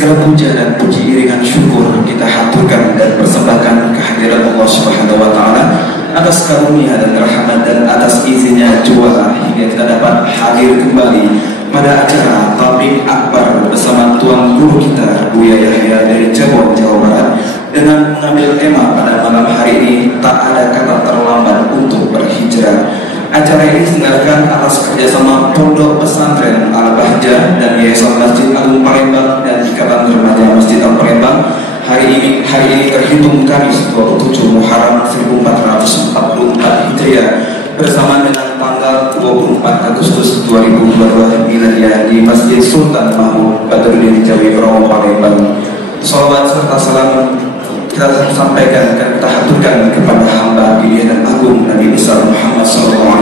Segala puja dan puji iringan syukur kita haturkan dan persembahkan kehadirat Allah Subhanahu wa Ta'ala atas karunia dan rahmat dan atas izinnya juara hingga kita dapat hadir kembali pada acara Tabligh Akbar bersama Tuan Guru kita Buya Yahya dari Cirebon, Jawa Barat, dengan mengambil tema pada malam hari ini, tak ada kata terlambat untuk berhijrah. Acara ini diselenggarakan atas kerjasama Pondok Pesantren Al-Bahjah dan Yayasan Masjid Agung Palembang dan Ikatan Remaja Masjid Al-Palembang. Hari ini terhitung Kamis 27 Muharram 1444 Hijriah bersama dengan tanggal 24 Agustus 2022 Miladiah di Masjid Sultan Mahmud Badruddin Jawi Romo Palembang. Salawat serta salam kita sampaikan dan kita haturkan kepada hamba pilihan dan agung Nabi besar Muhammad SAW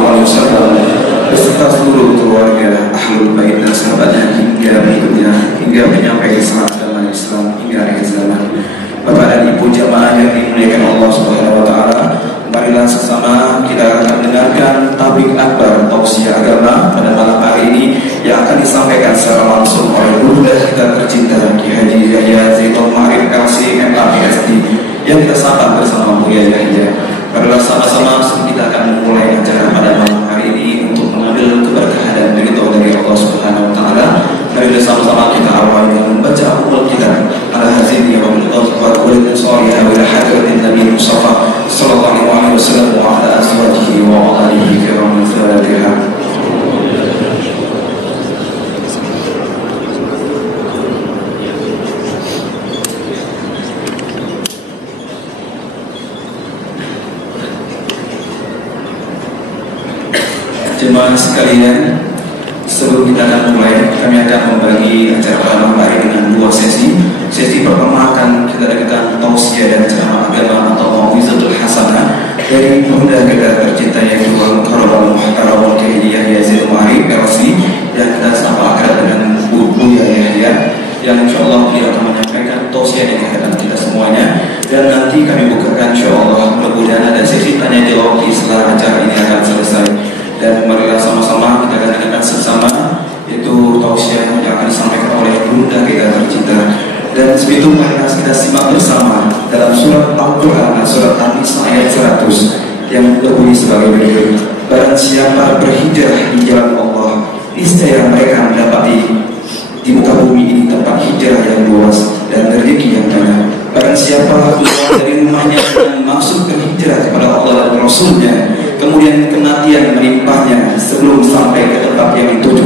beserta seluruh keluarga Ahlul Bait dan sahabatnya hingga berikutnya, hingga menyampai Islam dan Islam hingga akhir zaman. Bapak dan Ibu jamaah yang dimuliakan Allah Subhanahu wa Ta'ala, marilah sesama kita akan mendengarkan Tabligh Akbar tausiah agama pada malam hari ini yang akan disampaikan secara langsung oleh guru kita tercinta Ki Haji Yahya Zainul Ma'arif LC MAPSD yang kita sapa bersama Buya Yahya. Marilah sama-sama kita akan memulai acara pada malam hari ini untuk mengambil keberkahan dan ridho dari Allah Subhanahu wa Ta'ala. Marilah sama-sama kita awali dengan membaca ummul kitab Al-Hazin ya Rabbul wa qul salih wa hadratin Nabi Mustafa sallallahu alaihi wasallam wa ala azwajihi wa alihi kiram Al-Fatihah. Jemaah sekalian, sebelum kita akan mulai, kami akan membagi acara pada malam hari dengan dua sesi. Sesi pertama akan kita adakan tausiah dan ceramah agama atau mau'izatul hasanah dari bunda kita tercinta yaitu Al-Mukarram Muhtaram Ki Yahya Zainul Ma'arif LC yang kita sapa akrab dengan Buya Yahya, yang insyaallah beliau akan menyampaikan tausiah di hadapan kita semuanya, dan nanti kami bukakan insyaallah mudah-mudahan ada sesi tanya jawab setelah acara ini akan selesai. Dan marilah sama-sama kita akan dengarkan sesama yaitu tausiah yang akan disampaikan oleh bunda kita tercinta. Dan sebelum itu marilah kita simak bersama dalam surat Al-Quran surat An-Nisa ayat 100 yang berbunyi sebagai berikut: barang siapa berhijrah di jalan Allah, niscaya mereka mendapati di muka bumi ini tempat hijrah yang luas dan rezeki yang banyak. Barang siapa keluar dari rumahnya dengan maksud berhijrah kepada Allah dan Rasulnya, kemudian kematian menimpanya sebelum sampai ke tempat yang dituju,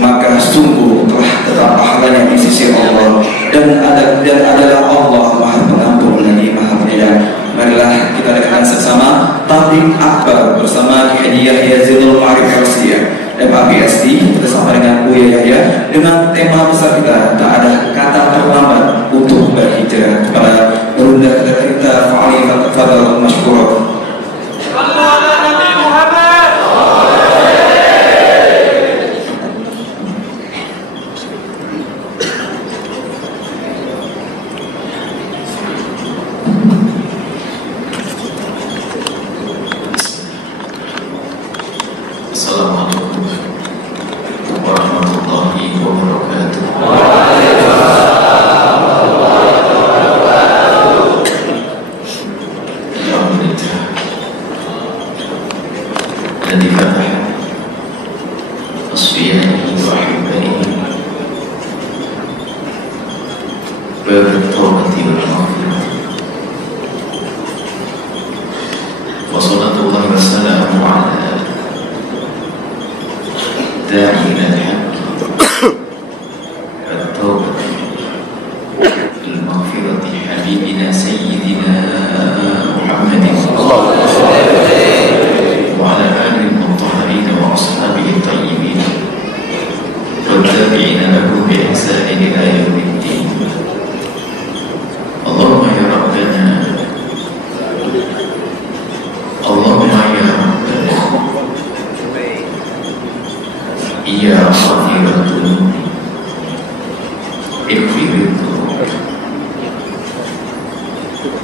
maka sungguh telah tetap pahalanya di sisi Allah, dan adalah Allah Maha Pengampun lagi Maha Penyayang. Marilah kita dengarkan sesama Tabligh Akbar bersama Ki Haji Yahya Zainul Ma'arif LC MAPSD bersama dengan Buya Yahya dengan tema besar kita, tak ada kata terlambat untuk berhijrah. Kepada bunda kita Fa'ali Fadal Mashkurah. Assalamualaikum warahmatullahi wabarakatuh. Alhamdulillah. Alladzi fataha asfiyani wa ahibani bab at-tawbati wal maghfirah. Wa sallallahu wa sallamu ala داعي إلى الحق التوبة المغفرة حبيبنا سيدنا محمد وعلى آله المطهرين وأصحابه الطيبين والتابعين له بإحسان إلى يوم الدين. اللهم يا ربنا، اللهم يا ربنا، يا غافر الذنوب اغفر الذنوب،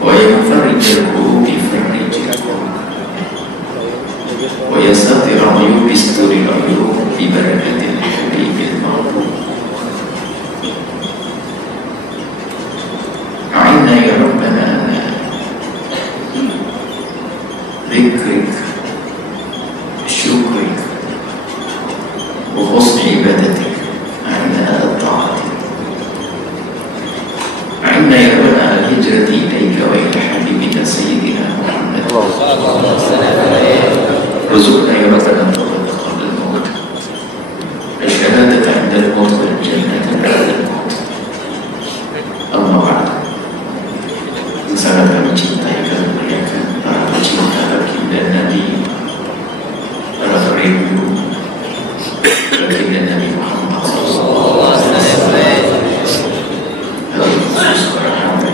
ويا مفرج الكروب فرج الكروب، ويا ساتر العيوب استر العيوب ببركة الحبيب المحبوب. عبادتك أعنا على طاعتك أعنا يا ربنا على الهجرة إليك وإلى حبيبنا سيدنا محمد رزقنا يا ربنا التوبة قبل الموت الشهادة عند الموت والجنة بعد الموت. أما بعد, sangat kami cintai dan muliakan para pecinta baginda Nabi, para rindu baginda Nabi Muhammad SAW, para hamba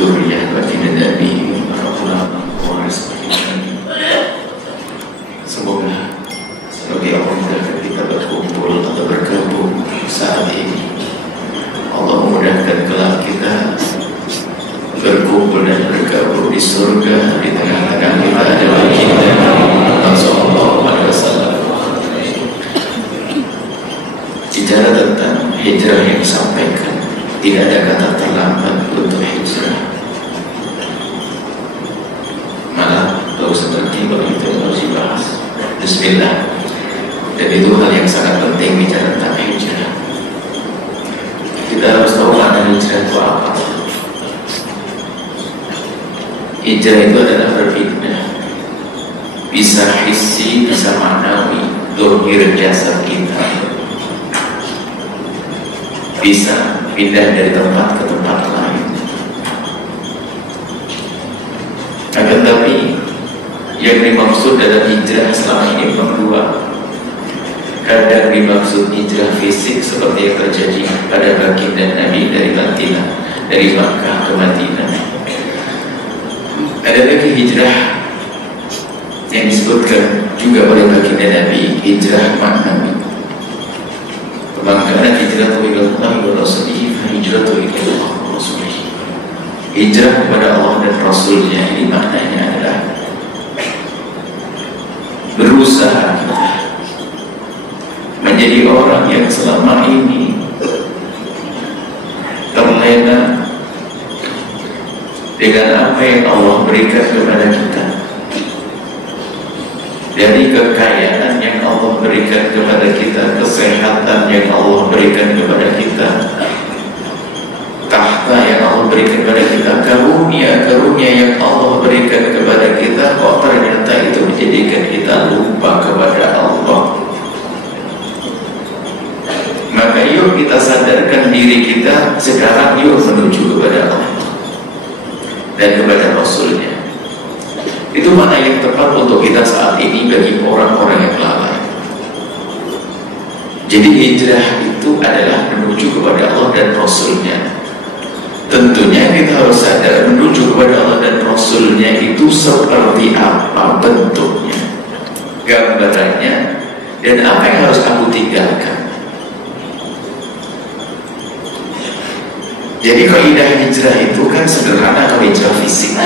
duriyah baginda Nabi, para ulama waris baginda Nabi. Semoga sebagai Allah kita berkumpul atau bergabung saat ini, Allah memudahkan kelak kita berkumpul dan bergabung di surga. Di tengah-tengah kita ada baginda Muhammad SAW. Bicara tentang hijrah yang disampaikan, tidak ada kata terlambat untuk hijrah. Malah kalau seperti begitu harus dibahas. Bismillah. Dan itu hal yang sangat penting bicara tentang hijrah. Kita harus tahu makna hijrah itu apa. Hijrah itu adalah berpindah, bisa hissi, bisa maknawi, dohir jasad kita, bisa pindah dari tempat ke tempat lain. Akan tapi yang dimaksud dalam hijrah selama ini memang dua. Kadang dimaksud hijrah fisik seperti yang terjadi pada baginda Nabi dari Madinah, dari Makkah ke Madinah. Ada lagi hijrah yang disebutkan juga oleh baginda Nabi, hijrah maknawi. Kebanggaan hijrah ilallah wa rasulihi, hijrah ilallah wa rasulihi. Hijrah kepada Allah dan Rasulnya, ini maknanya adalah berusaha kita menjadi orang yang selama ini terlena dengan apa yang Allah berikan kepada kita, dari kekayaan yang Allah berikan kepada kita, kesehatan yang Allah berikan kepada kita, tahta yang Allah berikan kepada kita, karunia yang Allah berikan kepada kita, kok ternyata itu menjadikan kita lupa kepada Allah. Maka yuk kita sadarkan diri kita sekarang, yuk menuju kepada Allah dan kepada Rasulnya. Itu mana yang tepat untuk kita saat ini bagi orang-orang yang lalai. Jadi hijrah itu adalah menuju kepada Allah dan Rasulnya. Tentunya kita harus sadar menuju kepada Allah dan Rasulnya itu seperti apa bentuknya, gambarannya, dan apa yang harus aku tinggalkan. Jadi kaidah hijrah itu kan sederhana. Kalau hijrah fisik,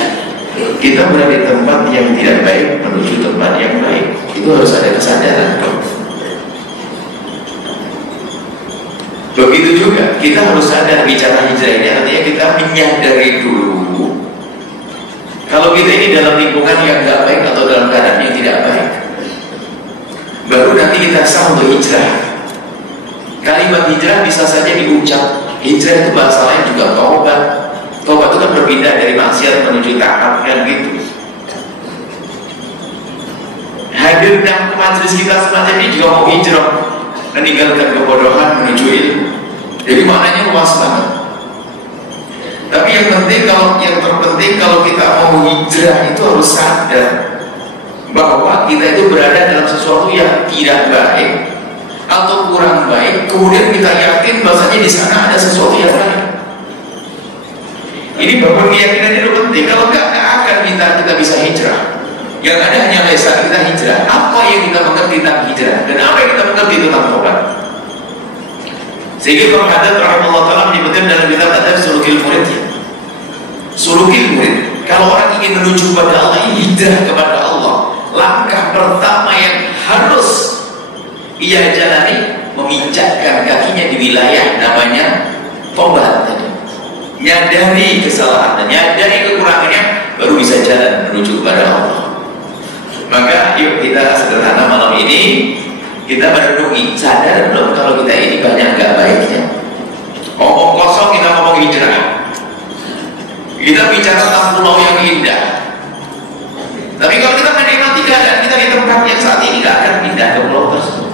kita berada di tempat yang tidak baik menuju tempat yang baik, itu harus ada kesadaran. Begitu juga kita harus sadar bicara hijrah ini, artinya kita menyadari dulu kalau kita ini dalam lingkungan yang tidak baik atau dalam keadaan yang tidak baik, baru nanti kita sah untuk hijrah. Kalimat hijrah bisa saja diucap. Hijrah itu bahasa lain juga taubat. Taubat itu kan berpindah dari maksiat menuju taat, kan gitu. Hadir dalam majelis kita semacam ini juga mau hijrah, meninggalkan kebodohan menuju ilmu. Jadi maknanya luas banget. Tapi yang terpenting kalau kita mau hijrah itu harus sadar bahwa kita itu berada dalam sesuatu yang tidak baik atau kurang baik, kemudian kita yakin bahasanya di sana ada sesuatu yang baik. Ini bahwa keyakinan itu penting. Kalau nggak akan kita bisa hijrah. Yang ada hanya lesan kita hijrah. Apa yang kita mengerti tentang hijrah dan apa yang kita mengerti tentang tobat. Sehingga Imam Haddad rahimahullah ta'ala menyebutkan dalam kitab Adab Sulukil Murid. Sulukil Murid, kalau orang ingin menuju kepada Allah, hijrah kepada Allah, langkah pertama yang harus ia jalani, memijakkan kakinya di wilayah namanya tobat. Nyadari kesalahan dan nyadari kekurangannya, baru bisa jalan menuju kepada Allah. Maka yuk kita sederhana malam ini Kita merenungi, sadar belum kalau kita ini banyak nggak baiknya. Omong kosong kita ngomong hijrah. Kita bicara tentang pulau yang indah. Tapi kalau kita menikmati keadaan kita di tempat yang saat ini, nggak akan pindah ke pulau tersebut.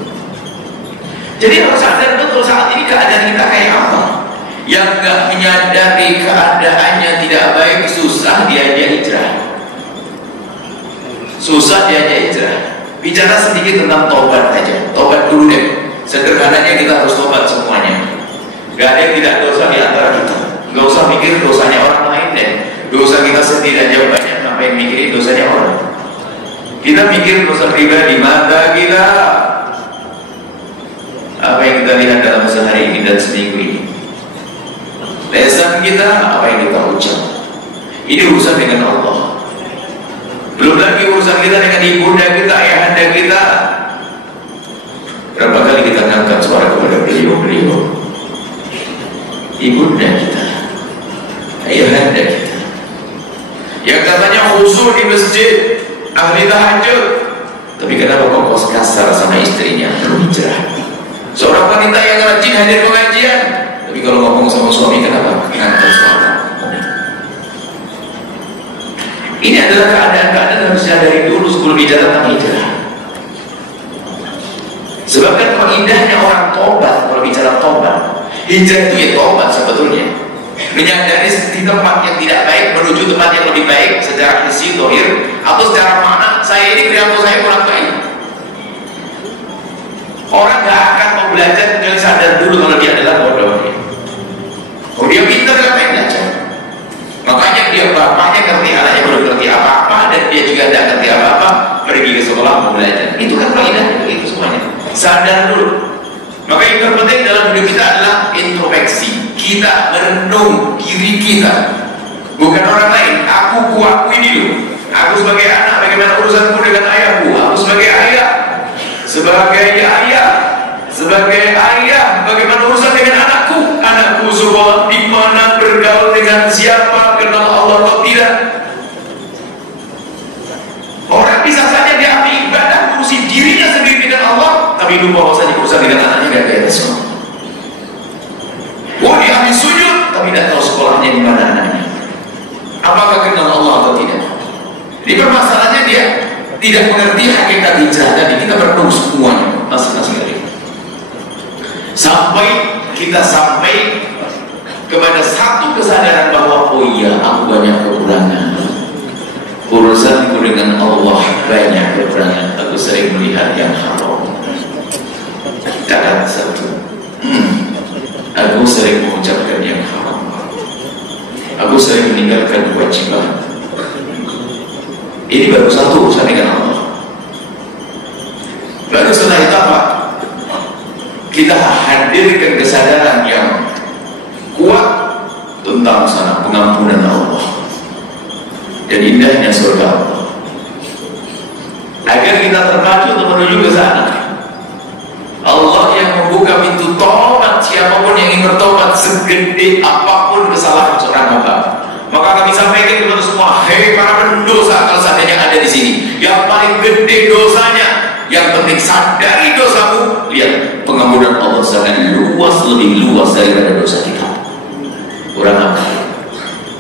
Jadi harus sadar betul saat ini keadaan kita kayak apa. Yang nggak menyadari keadaannya tidak baik, susah diajak hijrah. Susah diajak hijrah. Bicara sedikit tentang tobat aja. Tobat dulu deh. Sederhananya kita harus tobat semuanya. Gak ada yang tidak dosa di antara kita. Gak usah mikir dosanya orang lain deh. Dosa kita sendiri aja banyak, sampai mikirin dosanya orang. Kita mikir dosa pribadi, mata kita, apa yang kita lihat dalam sehari ini dan seminggu ini. Lesan kita, apa yang kita ucap. Ini urusan dengan Allah. Belum lagi urusan kita dengan ibunda kita, ayahanda kita. Berapa kali kita ngangkat suara kepada beliau-beliau, ibunda kita, ayahanda kita, yang katanya khusyuk di masjid, ahli tahajud, tapi kenapa kok kasar sama istrinya? Hijrah. Seorang wanita yang rajin hadir pengajian, tapi kalau ngomong sama suami kenapa ngangkat suara? Ini adalah keadaan-keadaan yang harus dari dulu sebelum bicara tentang hijrah. Sebab kan kalau indahnya orang tobat, kalau bicara tobat, hijrah itu ya tobat sebetulnya. Menyadari di tempat yang tidak baik menuju tempat yang lebih baik secara hissi, dohir, atau secara makna. Saya ini perilaku saya kurang baik. Orang gak akan mau belajar kecuali sadar dulu kalau dia adalah bodoh. Kalau dia pintar gak pengen belajar. Makanya dia bapaknya ngerti, anaknya belum ngerti apa-apa, dan dia juga tidak ngerti apa-apa, pergi ke sekolah mau belajar. Itu kan faedah itu semuanya. Sadar dulu. Maka yang terpenting dalam hidup kita adalah introspeksi. Kita merenung diri kita, bukan orang lain. Aku kuakui dulu. Aku sebagai anak, bagaimana urusanku dengan ayahku. Aku sebagai ayah, bagaimana urusan dengan anakku. Anakku sekolah di mana, bergaul dengan siapa, kenal Allah atau tidak. Orang bisa saja dia ambil ibadah, ngurusi dirinya sendiri dengan Allah, tapi lupa bahwasanya urusan dengan anaknya gak kayak semua. Oh, dia ambil sujud, tapi tidak tahu sekolahnya di mana anaknya. Apakah kenal Allah atau tidak? Jadi permasalahannya dia tidak mengerti hakikat hijrah tadi. Kita berdoa semuanya masing-masing dari sampai kepada satu kesadaran bahwa oh iya, aku banyak kekurangan. Urusanku dengan Allah banyak kekurangan. Aku sering melihat yang haram. Catat satu. Aku sering mengucapkan yang haram. Aku sering meninggalkan kewajiban. Ini baru satu urusan dengan Allah. Baru setelah itu apa? Kita hadirkan kesadaran yang kuat tentang sana pengampunan Allah dan indahnya surga Allah. Agar kita terpacu untuk menuju ke sana. Allah yang membuka pintu taubat siapapun yang ingin bertobat segede apapun kesalahan seorang hamba. Maka kami sampaikan kepada semua, hei para pendosa, kalau seandainya ada di sini, yang paling gede dosanya, yang penting sadari dosamu. Lihat, pengampunan Allah sangat luas, lebih luas daripada dosa kita. Kurang apa?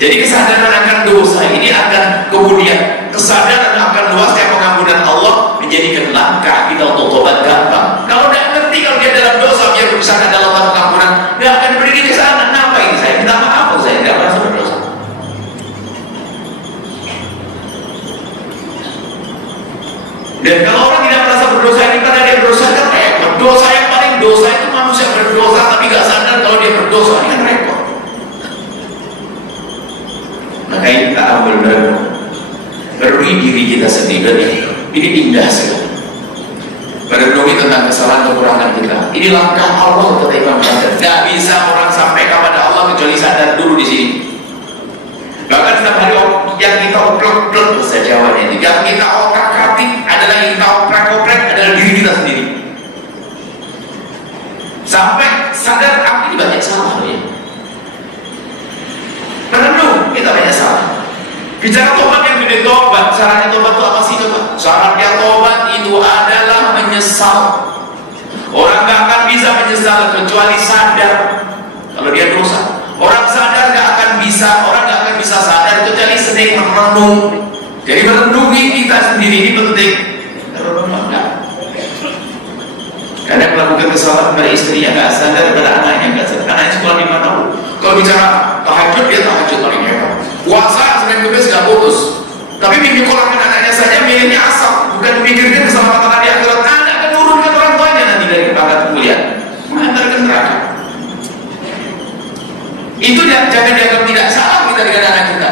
Jadi kesadaran akan dosa ini akan kemudian kesadaran akan luasnya pengampunan Allah menjadikan langkah kita untuk tobat gampang. Kalau tidak ngerti kalau dia dalam dosa, biar berusaha dalam pengampunan, tidak akan berdiri ke sana. Kenapa ini saya minta maaf, saya tidak merasa berdosa. Dan kalau orang tidak merasa berdosa ini karena dia berdosa kan repot. Dosa yang paling dosa itu manusia berdosa tapi gak sadar kalau dia berdosa, ini kan repot. Maka ini kita ambil merenungi diri kita sendiri. Ini indah sekali. Merenungi tentang kesalahan kekurangan kita. Ini langkah Allah kata Imam Syafi'i. Tidak bisa orang sampai kepada Allah kecuali sadar dulu di sini. Bahkan setiap hari yang kita oplek-oplek bahasa Jawa ini, yang kita otak-atik adalah yang kita oprek-oprek adalah diri kita sendiri. Sampai sadar aku ini banyak salah ya. Merenung kita banyak salah. Bicara tobat yang gede, tobat syaratnya tobat itu apa sih coba? Syaratnya tobat itu adalah menyesal Orang nggak akan bisa menyesal kecuali sadar kalau dia dosa. Orang sadar nggak akan bisa sadar kecuali sedang merenung. Jadi merenungi kita sendiri ini penting. Kadang melakukan kesalahan pada istrinya nggak sadar, pada anaknya nggak sadar. Anaknya sekolah di mana? Kalau bicara tahajud, dia tahajud paling hebat. Puasa Senin Kamis nggak putus. Tapi mimpi kolakkan anaknya saja, milihnya asal, bukan memikirkan keselamatan di akhirat. Anak akan turunkan orang tuanya nanti dari pangkat kemuliaan, mengantarkan neraka. Itu jangan dianggap tidak salah kita dengan anak kita.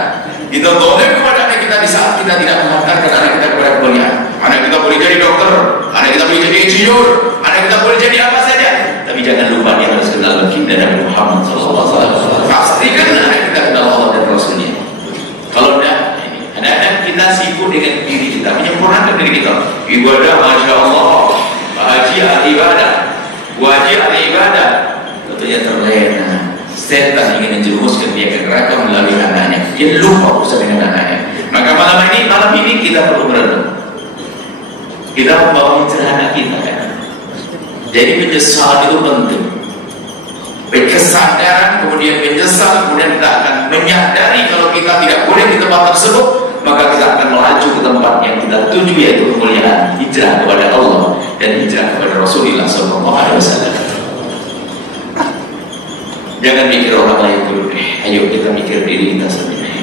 Kita boleh kepada anak kita di saat kita tidak mengantarkan anak kita kepada kemuliaan. Anak kita boleh jadi dokter, anak kita boleh jadi insinyur, anak kita boleh jadi apa saja. Tapi jangan lupa dia harus kenal baginda Nabi Muhammad SAW. Pastikan anak kita kenal Allah dan Rasulnya. Kalau tidak, anak-anak kita sibuk dengan diri kita, menyempurnakan diri kita. Ibadah, Masya Allah, haji al-ibadah, wajib al-ibadah. Tentunya terlena. Setan ingin menjerumuskan dia ke neraka melalui anaknya. Dia lupa urusan dengan anaknya. Maka malam ini kita perlu merenung. Kita membangun anak kita kan. Jadi menyesal itu penting. Kesadaran, kemudian menyesal, kemudian kita akan menyadari kalau kita tidak boleh di tempat tersebut, maka kita akan melaju ke tempat yang kita tuju, yaitu kemuliaan, hijrah kepada Allah dan hijrah kepada Rasulullah SAW. Jangan mikir orang lain dulu deh. Ayo kita mikir diri kita sendiri.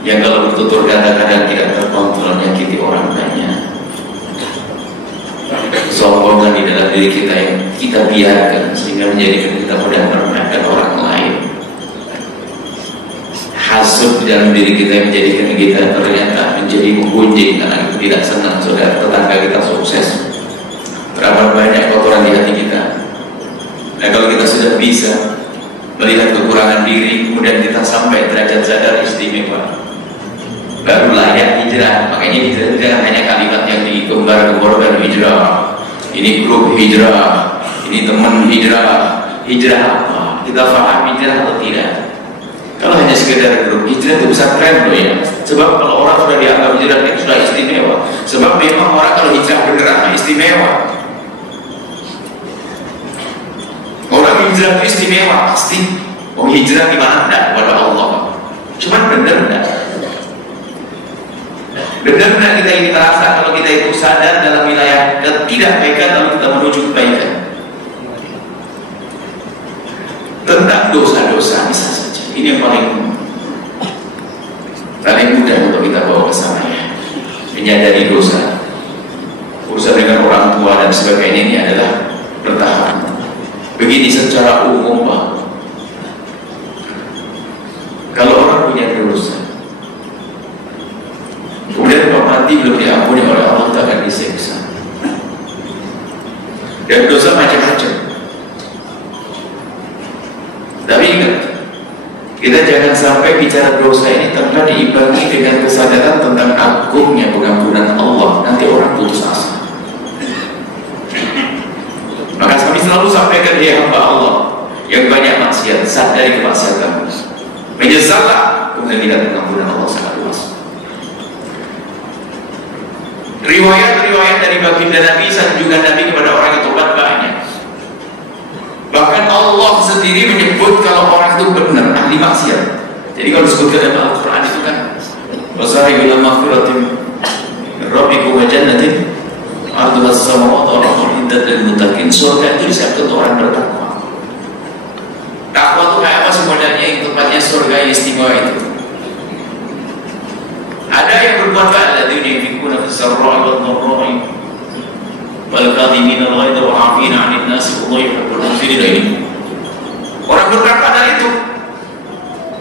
Yang kalau bertutur kadang-kadang tidak terkontrol menyakiti orang banyak. Sombongan di dalam diri kita yang kita biarkan sehingga menjadikan kita mudah meremehkan orang lain. Hasud di dalam diri kita yang menjadikan kita ternyata menjadi menggunjing karena tidak senang saudara tetangga kita sukses. Berapa banyak kotoran di hati kita. Nah kalau kita sudah bisa melihat kekurangan diri, kemudian kita sampai derajat sadar istimewa, baru layak hijrah. Makanya hijrah itu jangan hanya kalimat yang digembar-gemborkan hijrah. Ini grup hijrah, ini teman hijrah. Hijrah apa? Kita paham hijrah atau tidak? Kalau hanya sekedar grup hijrah itu bisa keren loh ya. Sebab kalau orang sudah dianggap hijrah itu sudah istimewa. Sebab memang orang kalau hijrah beneran istimewa. Orang hijrah itu istimewa pasti. Oh hijrah gimana? Tidak kepada Allah. Cuman benar-benar kita ini merasa kalau kita itu sadar dalam wilayah ketidakbaikan lalu kita menuju kebaikan. Tentang dosa-dosa bisa saja. Ini yang paling mudah untuk kita bawa ke sana ya. Menyadari dosa. Urusan dengan orang tua dan sebagainya ini adalah bertahap. Begini secara umum Pak, kalau orang punya dosa kemudian kalau mati belum diampuni oleh Allah, tak akan disiksa. Dan dosa macam-macam. Tapi ingat, kita jangan sampai bicara dosa ini tanpa diimbangi dengan kesadaran tentang agungnya pengampunan Allah. Nanti orang putus asa. Maka kami selalu sampaikan, ya hamba Allah yang banyak maksiat, sadari kemaksiatan, menyesallah, kemudian tidak pengampunan Allah sangat luas. Riwayat-riwayat dari baginda Nabi sanjungan Nabi kepada orang itu banyak. Bahkan Allah sendiri menyebut kalau orang itu benar ahli maksiat. Jadi kalau disebutkan dalam Al-Quran itu kan, wasari'u ila maghfiratin min rabbikum wa jannatin arduha as-samawati wal ardu uiddat lil muttaqin. Surga itu disiapkan untuk orang bertakwa. Takwa itu kayak apa sih modelnya? Yang tempatnya surga yang istimewa itu. Ada yang berbuat alladzina yunfiquna fis-sarra'i wad-dharra'i wal kadhimina al-ghaidha wal 'afina 'anil nasi wallahu yuhibbul muhsinin. Ini orang bertakwa itu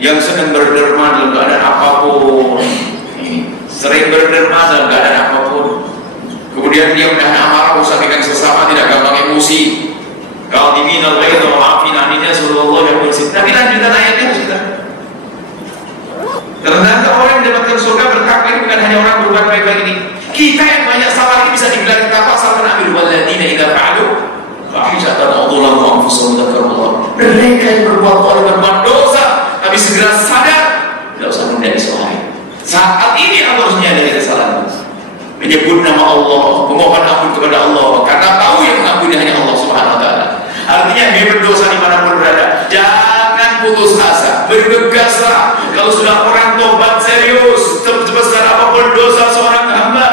yang sedang berderma dalam keadaan apapun, sering berderma dalam keadaan apapun. Kemudian dia menahan amarah, usahakan sesama, tidak gampang emosi. Kadhimin al-ghaidha wal 'afina 'anil nasi wallahu yuhibbul muhsinin. Tapi lanjutan ayatnya sudah. Ternyata orang yang mendapatkan surga bertakwa ini bukan hanya orang berbuat baik-baik ini. Kita yang banyak salah ini bisa dibilang takwa asal menambil walladzina idza fa'alu fahishatan aw dzalamu anfusahum dzakarullah. Mereka yang berbuat dosa tapi segera sadar, tidak usah menunda disoalin. Saat ini harus menyadari kesalahan, menyebut nama Allah, memohon ampun kepada Allah, karena tahu yang mengampuni Kalau sudah orang tobat serius, sebesar apapun dosa seorang hamba,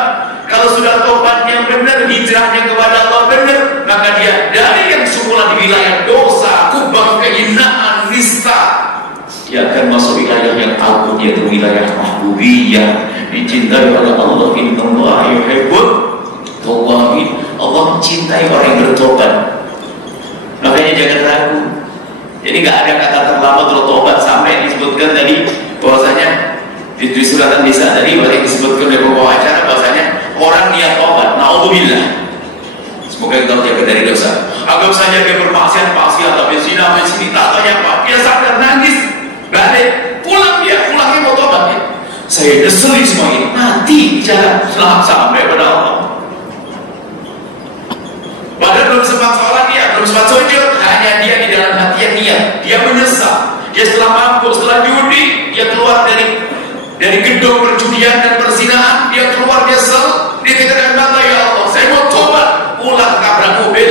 kalau sudah tobatnya benar, hijrahnya kepada Allah benar, maka dia dari yang semula di wilayah dosa, kubang, kehinaan, nista, dia akan masuk wilayah yang agung, yaitu wilayah mahbubiyah, dicintai oleh Allah. Innallaha yuhibbut tawwabin. Allah mencintai orang yang bertobat. Makanya jangan ragu. Jadi nggak ada kata terlambat untuk tobat, sampai disebutkan tadi bahwasanya di surat An-Nisa tadi bahwa disebutkan oleh pembawa acara bahwasanya orang niat tobat, naudzubillah, semoga kita terjaga dari dosa. Anggap saja dia bermaksiat, tapi zina, mencuri, tak tanya apa, dia sadar, nangis, balik, pulangnya mau tobat ya. Saya deseli semua ini, mati bicara sampai pada Allah. Padahal belum sempat sholat dia, belum sempat sujud, hanya dia di dalam hati yang niat, dia menyesal. Dia setelah mampu, setelah judi, dia keluar dari gedung perjudian dan perzinahan, dia keluar nyesel, dia katakan mata, ya Allah, saya mau tobat, pulang tabrak mobil.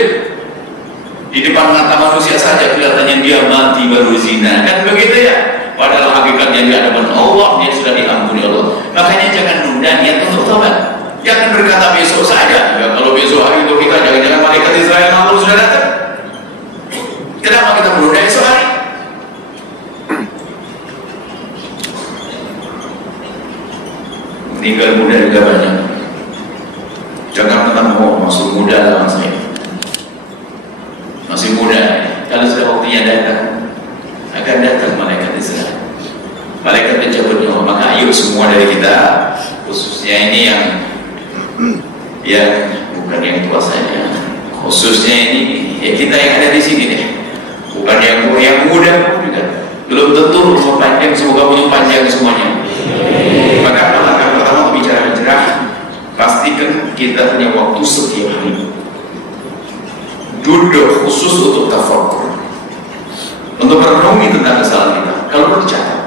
Di depan mata manusia saja kelihatannya dia mati baru zina, kan begitu ya? Padahal hakikatnya di hadapan Allah dia sudah diampuni Allah. Makanya jangan nunda niat untuk tobat. Jangan berkata besok saja. Ya, kalau besok hari itu kita jangan-jangan malaikat Israel Allah sudah datang. Kenapa kita menunda esok hari? Tinggal muda juga banyak. Jangan mentang masuk muda dalam saya. Masih muda. Kalau sudah waktunya datang, akan datang malaikat Israel. Malaikat mencabut nyawa. Maka ayo semua dari kita, khususnya ini yang bukan yang tua saja, khususnya ini ya kita yang ada di sini deh, bukan yang muda pun juga belum tentu umur panjang. Semoga umur panjang semuanya. Maka langkah pertama bicara hijrah, pastikan kita punya waktu setiap hari duduk khusus untuk tafakkur, untuk merenungi tentang kesalahan kita. Kalau perlu dicatat.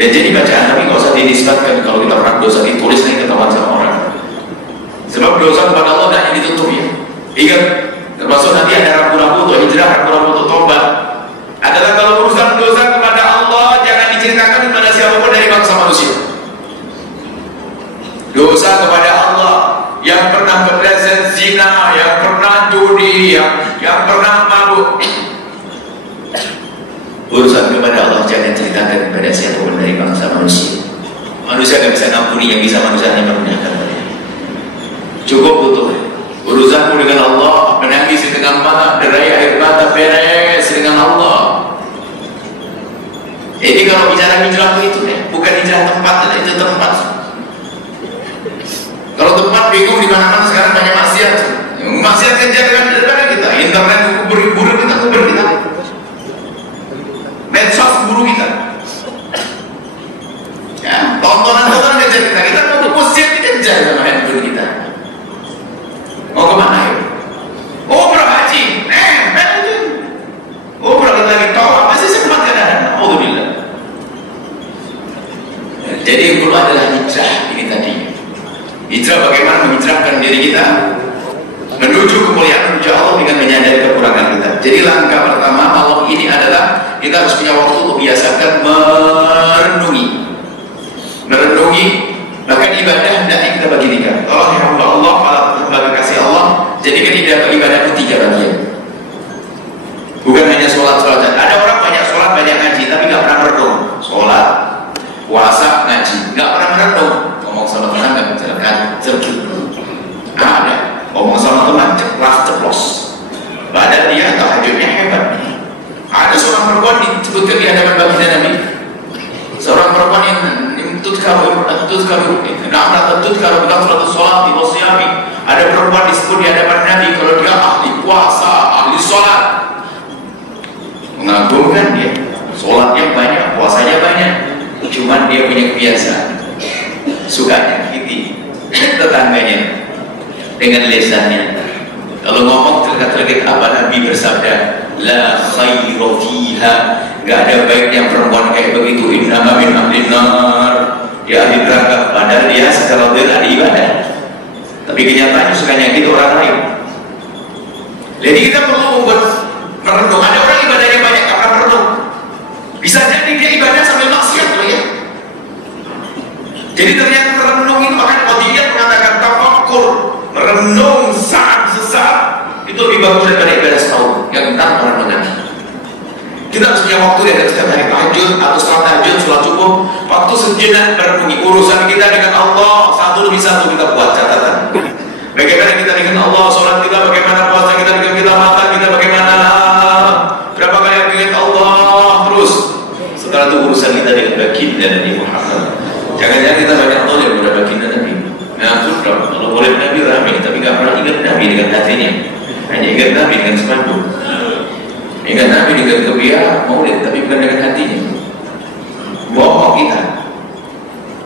Ya, jadi bacaan Nabi nggak usah dinisbatkan. Kalau kita pernah dosa ditulis nanti ketahuan sama orang. Sebab dosa kepada Allah tidak ditutup ya. Ingat, termasuk nanti ada ragu-ragu untuk hijrah, ragu-ragu untuk tobat. Adalah kalau urusan dosa kepada Allah jangan diceritakan kepada siapapun dari bangsa manusia. Dosa kepada Allah yang pernah berleset zina, yang pernah judi, yang pernah mabuk. Urusan kepada Allah jangan ceritakan kepada siapapun dari bangsa manusia. Manusia tidak bisa ngampuni, yang bisa manusia hanya memudahkan. Cukup butuh urusanmu dengan Allah, menangis di tengah mata, derai air mata, beres dengan Allah. Ini kalau bicara hijrah itu ya, bukan hijrah tempat, itu tempat. Kalau tempat bingung di mana-mana sekarang banyak maksiat. Maksiat kejar dengan kita, internet kubur kita, medsos guru kita, ya, tontonan kejar kita mau ke masjid dikejar sama handphone kita. Mau kemana ya? Oh, berhaji, oh, berangkat lagi tawaf, masih sempat kadang-kadang. Alhamdulillah. Jadi yang perlu adalah hijrah ini tadi. Hijrah bagaimana menghijrahkan diri kita menuju kemuliaan menuju Allah dengan menyadari kekurangan kita. Jadi langkah pertama malam ini adalah kita harus punya waktu untuk biasakan merenungi, bahkan ibadah hendaknya kita bagi tiga. Tolong ya Allah, para hamba kekasih Allah, jadikan ibadah itu tiga bagian. Bukan hanya sholat. Ada orang banyak sholat, banyak ngaji, tapi nggak pernah merenung. Sholat, puasa, ngaji, nggak pernah merenung. Ngomong sama teman nggak menceritakan, cerkit. Ada ngomong sama teman, ceplos. Padahal dia tahajudnya hebat. Ada seorang perempuan disebutkan di hadapan baginda Nabi. Seorang perempuan yang tutkaru sholat di wasyami. Ada perempuan disebut di hadapan Nabi kalau dia ahli puasa, ahli sholat. Mengagumkan dia, sholatnya banyak, puasanya banyak. Cuman dia punya kebiasaan, suka nyakiti tetangganya dengan lisannya. Kalau ngomong terkait apa Nabi bersabda, la khairu fiha, gak ada baiknya perempuan kayak begitu. Innama min ahlin nar, dia ahli neraka. Padahal dia secara zahir ahli ibadah, tapi kenyataannya suka nyakit orang lain. Jadi kita perlu membuat merenung. Ada orang ibadahnya banyak karena merenung. Bisa jadi dia ibadah sambil maksiat. Jadi ternyata merenung itu, makanya Qadiyah mengatakan tafakkur, merenung saat sesaat itu lebih bagus daripada ibadah setahun yang tanpa merenungan. Kita harus punya waktu ya, setiap hari tahajud atau setelah tahajud sholat cukup, waktu sejenak merenungi urusan kita dengan Allah, satu demi satu kita buat catatan. Bagaimana kita dengan Allah, sholat kita, bagaimana puasa kita, dengan kita makan kita, bagaimana berapa kali ingat Allah, terus setelah itu urusan kita dengan baginda Nabi Muhammad. Jangan-jangan kita banyak tahu yang udah baginda Nabi. Nah, sudah kalau boleh Nabi ramai, tapi nggak pernah ingat Nabi dengan hatinya. Hanya ingat Nabi dengan sepanduk. Ingat Nabi dengan kebiasaan maulid, tapi bukan dengan hatinya. Bohong kita.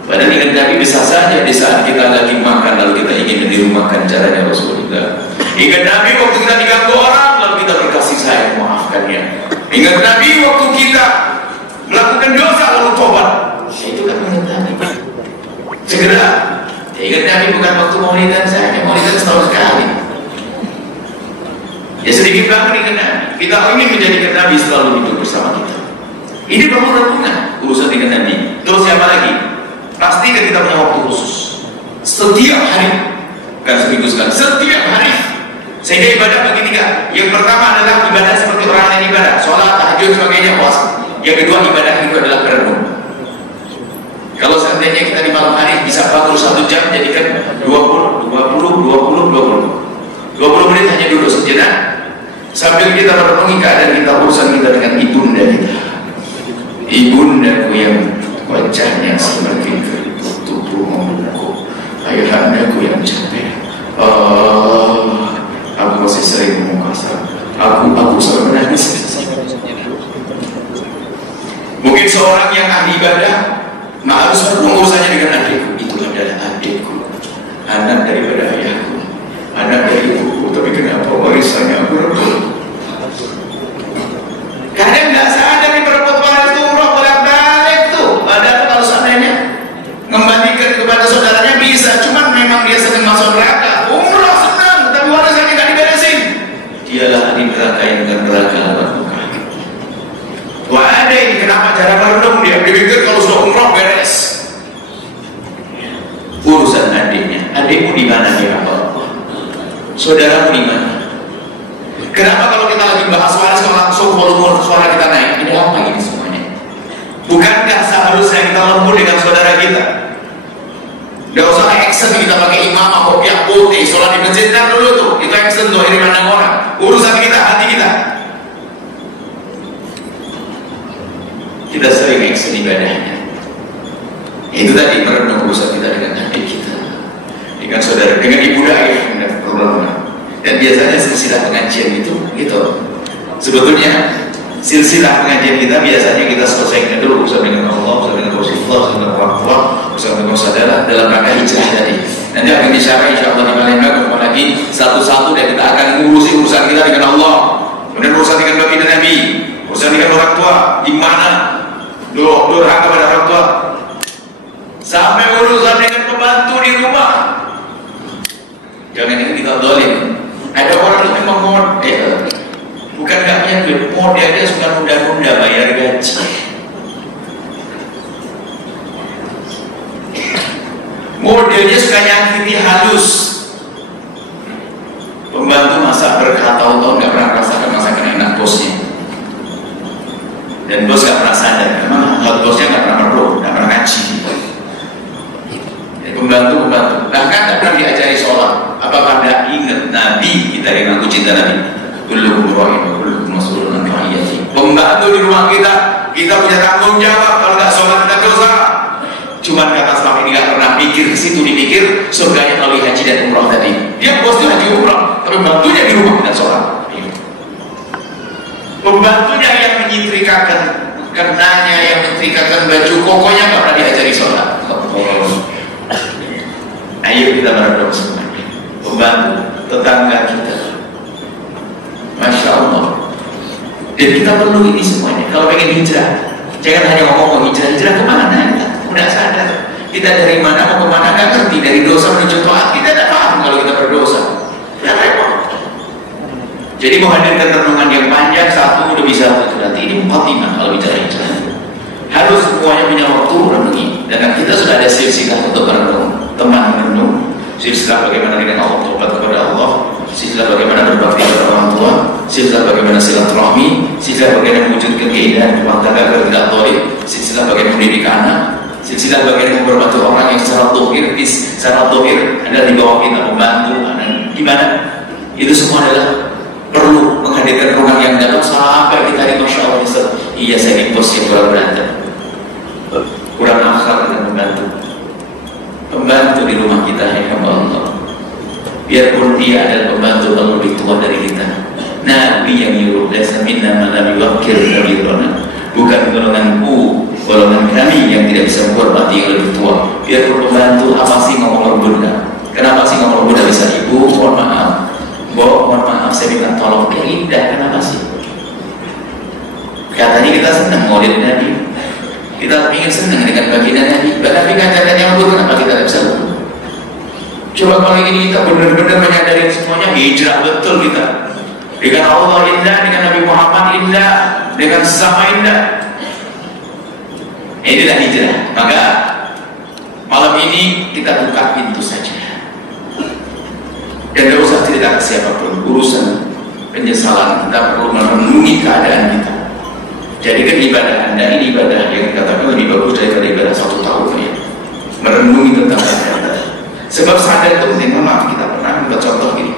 Padahal ingat Nabi bisa saja di saat kita lagi makan, lalu kita ingin menirumakan caranya Rasulullah. Ingat Nabi waktu kita diganggu orang, lalu kita berkasih sayang memaafkannya. Ingat Nabi waktu kita melakukan dosa, lalu tobat. Itu kan ingat Nabi. Segera. Ingat Nabi bukan waktu maulidan saja, maulidan setahun sekali. Ya sedikit banget ingat Nabi. Kita ingin menjadikan Nabi selalu hidup bersama kita. Ini perlu renungan urusan dengan Nabi. Terus siapa lagi? Pastikan kita punya waktu khusus. Setiap hari, bukan seminggu sekali, setiap hari. Sehingga ibadah bagi tiga. Yang pertama adalah ibadah seperti orang lain ibadah, sholat, tahajud, sebagainya, puasa. Yang kedua ibadah itu adalah berenung. Kalau seandainya kita di malam hari bisa bangun 1 jam, jadikan 20 menit hanya duduk sejenak sambil kita merenungi keadaan kita, urusan kita dengan ibunda kita. Ibundaku yang wajahnya seperti tubuh membungkuk, ayahandaku yang capek. Aku masih sering ngomong kasar. Aku selalu menangis. Mungkin seorang yang ahli ibadah harus urusannya dengan adikku. Itu adalah adikku, anak daripada ayahku, anak dari ibuku. Tapi kenapa warisannya aku rebut? Kadang nggak sadar nih berebut waris itu umroh bolak-balik tuh. Padahal kalau seandainya mengembalikan kepada saudaranya bisa, cuman memang dia sedang masuk neraka. Umroh senang, tapi warisannya nggak diberesin. Dialah ahli neraka yang akan neraka lewat muka. Wah ada ini kenapa cara merenung dia? Dipikir kalau sudah umroh beres. Urusan adiknya, adikmu di mana dia? Saudaramu di mana? Kenapa kalau kita lagi bahas waris langsung volume suara kita naik? Ini apa ini semuanya? Bukankah seharusnya kita lembut dengan saudara kita? Tidak usah action kita pakai imam atau pihak putih, sholat di masjid kan dulu tuh. Itu action tuh, ini pandang orang. Urusan kita, hati kita. Kita sering action ibadahnya. Itu tadi merenung urusan kita dengan adik kita, dengan saudara, dengan ibu ayah yang berulang. Dan biasanya silsilah pengajian itu gitu. Sebetulnya silsilah pengajian kita biasanya kita selesaikan dulu urusan dengan Allah, urusan dengan Rasulullah, urusan dengan orang tua, urusan dengan saudara dalam rangka hijrah tadi. Nanti akan disyarah insyaallah di Palembang, apalagi satu-satu dan kita akan ngurusi urusan kita dengan Allah, kemudian urusan dengan baginda Nabi, urusan dengan orang tua, di mana durhaka pada orang tua, sampai urusan dengan pembantu di rumah. Jangan ini kita dolim. Ada orang yang memang model, bukan gak punya duit, modelnya suka nunda-nunda bayar gaji. Modelnya suka nyakiti halus. Pembantu masak bertahun-tahun gak pernah merasakan masakan enak bosnya. Dan bos gak pernah sadar, memang bosnya gak pernah perlu, gak pernah ngaji. Pembantu, bahkan tak pernah diajari sholat. Apakah anda ingat Nabi kita yang aku cinta Nabi? Kullukum ra'in wa kullukum mas'ulun an ra'iyati. Pembantu di rumah kita punya tanggung jawab. Kalau nggak sholat kita dosa. Cuman kata selama ini nggak pernah pikir ke situ, dipikir surganya melalui haji dan umrah tadi. Dia bosnya haji umrah, tapi pembantunya di rumah tidak sholat. Pembantunya yang menyetrikakan kenanya, yang menyetrikakan baju kokonya nggak pernah diajari sholat. Ayo kita merenung semuanya. Pembantu, tetangga kita, Masya Allah. Dan kita perlu ini semuanya. Kalau pengen hijrah, jangan hanya ngomong hijrah kemana kita udah sadar. Kita dari mana mau kemana nggak ngerti. Dari dosa menuju taat kita tidak paham kalau kita berdosa. Ya repot. Jadi menghadirkan renungan yang panjang satu udah bisa. Nanti ini 45 kalau bicara hijrah. Harus semuanya punya waktu renungi. dan kita sudah ada silsilah untuk merenung, teman merenung, silsilah bagaimana dengan Allah, tobat kepada Allah, silsilah bagaimana berbakti kepada orang tua, silsilah bagaimana silaturahmi, silsilah bagaimana mewujudkan keindahan rumah tangga agar tidak torik, silsilah bagaimana mendidik anak, silsilah bagaimana membantu orang yang secara dohir adalah di bawah kita, membantu gimana. Itu semua adalah perlu menghadirkan ruang yang dalam sampai kita di Masya Allah. Iya, saya di bos yang kurang berantem, kurang akhlak dan pembantu di rumah kita, ya Allah. Biarpun dia adalah pembantu yang lebih tua dari kita, Nabi yang nyuruh, "Laisa minna man lam yuwaqqir kabirana." Bukan golonganku, golongan kami yang tidak bisa menghormati yang lebih tua. Biarpun pembantu, apa sih ngomong bunda? Kenapa sih ngomong bunda bisa ibu? Mohon maaf, mohon maaf, saya minta tolong. Yang indah, kenapa sih? Katanya kita senang maulid Nabi, kita ingin senang dengan baginda Nabi. Tapi kata-kata yang lembut, kenapa kita tidak bisa lembut? Coba kalau ini kita benar-benar menyadari semuanya, hijrah betul kita. Dengan Allah indah, dengan Nabi Muhammad indah, dengan sesama indah. Inilah hijrah. Maka malam ini kita buka pintu saja. Dan tidak usah cerita ke siapapun. Urusan penyesalan kita perlu merenungi keadaan kita. Jadikan ibadah Anda ini ibadah yang dikatakan lebih bagus daripada ibadah 1 tahun ya. Merenungi tentang keadaan. Sebab sadar itu penting. Maaf, kita pernah membuat contoh gini.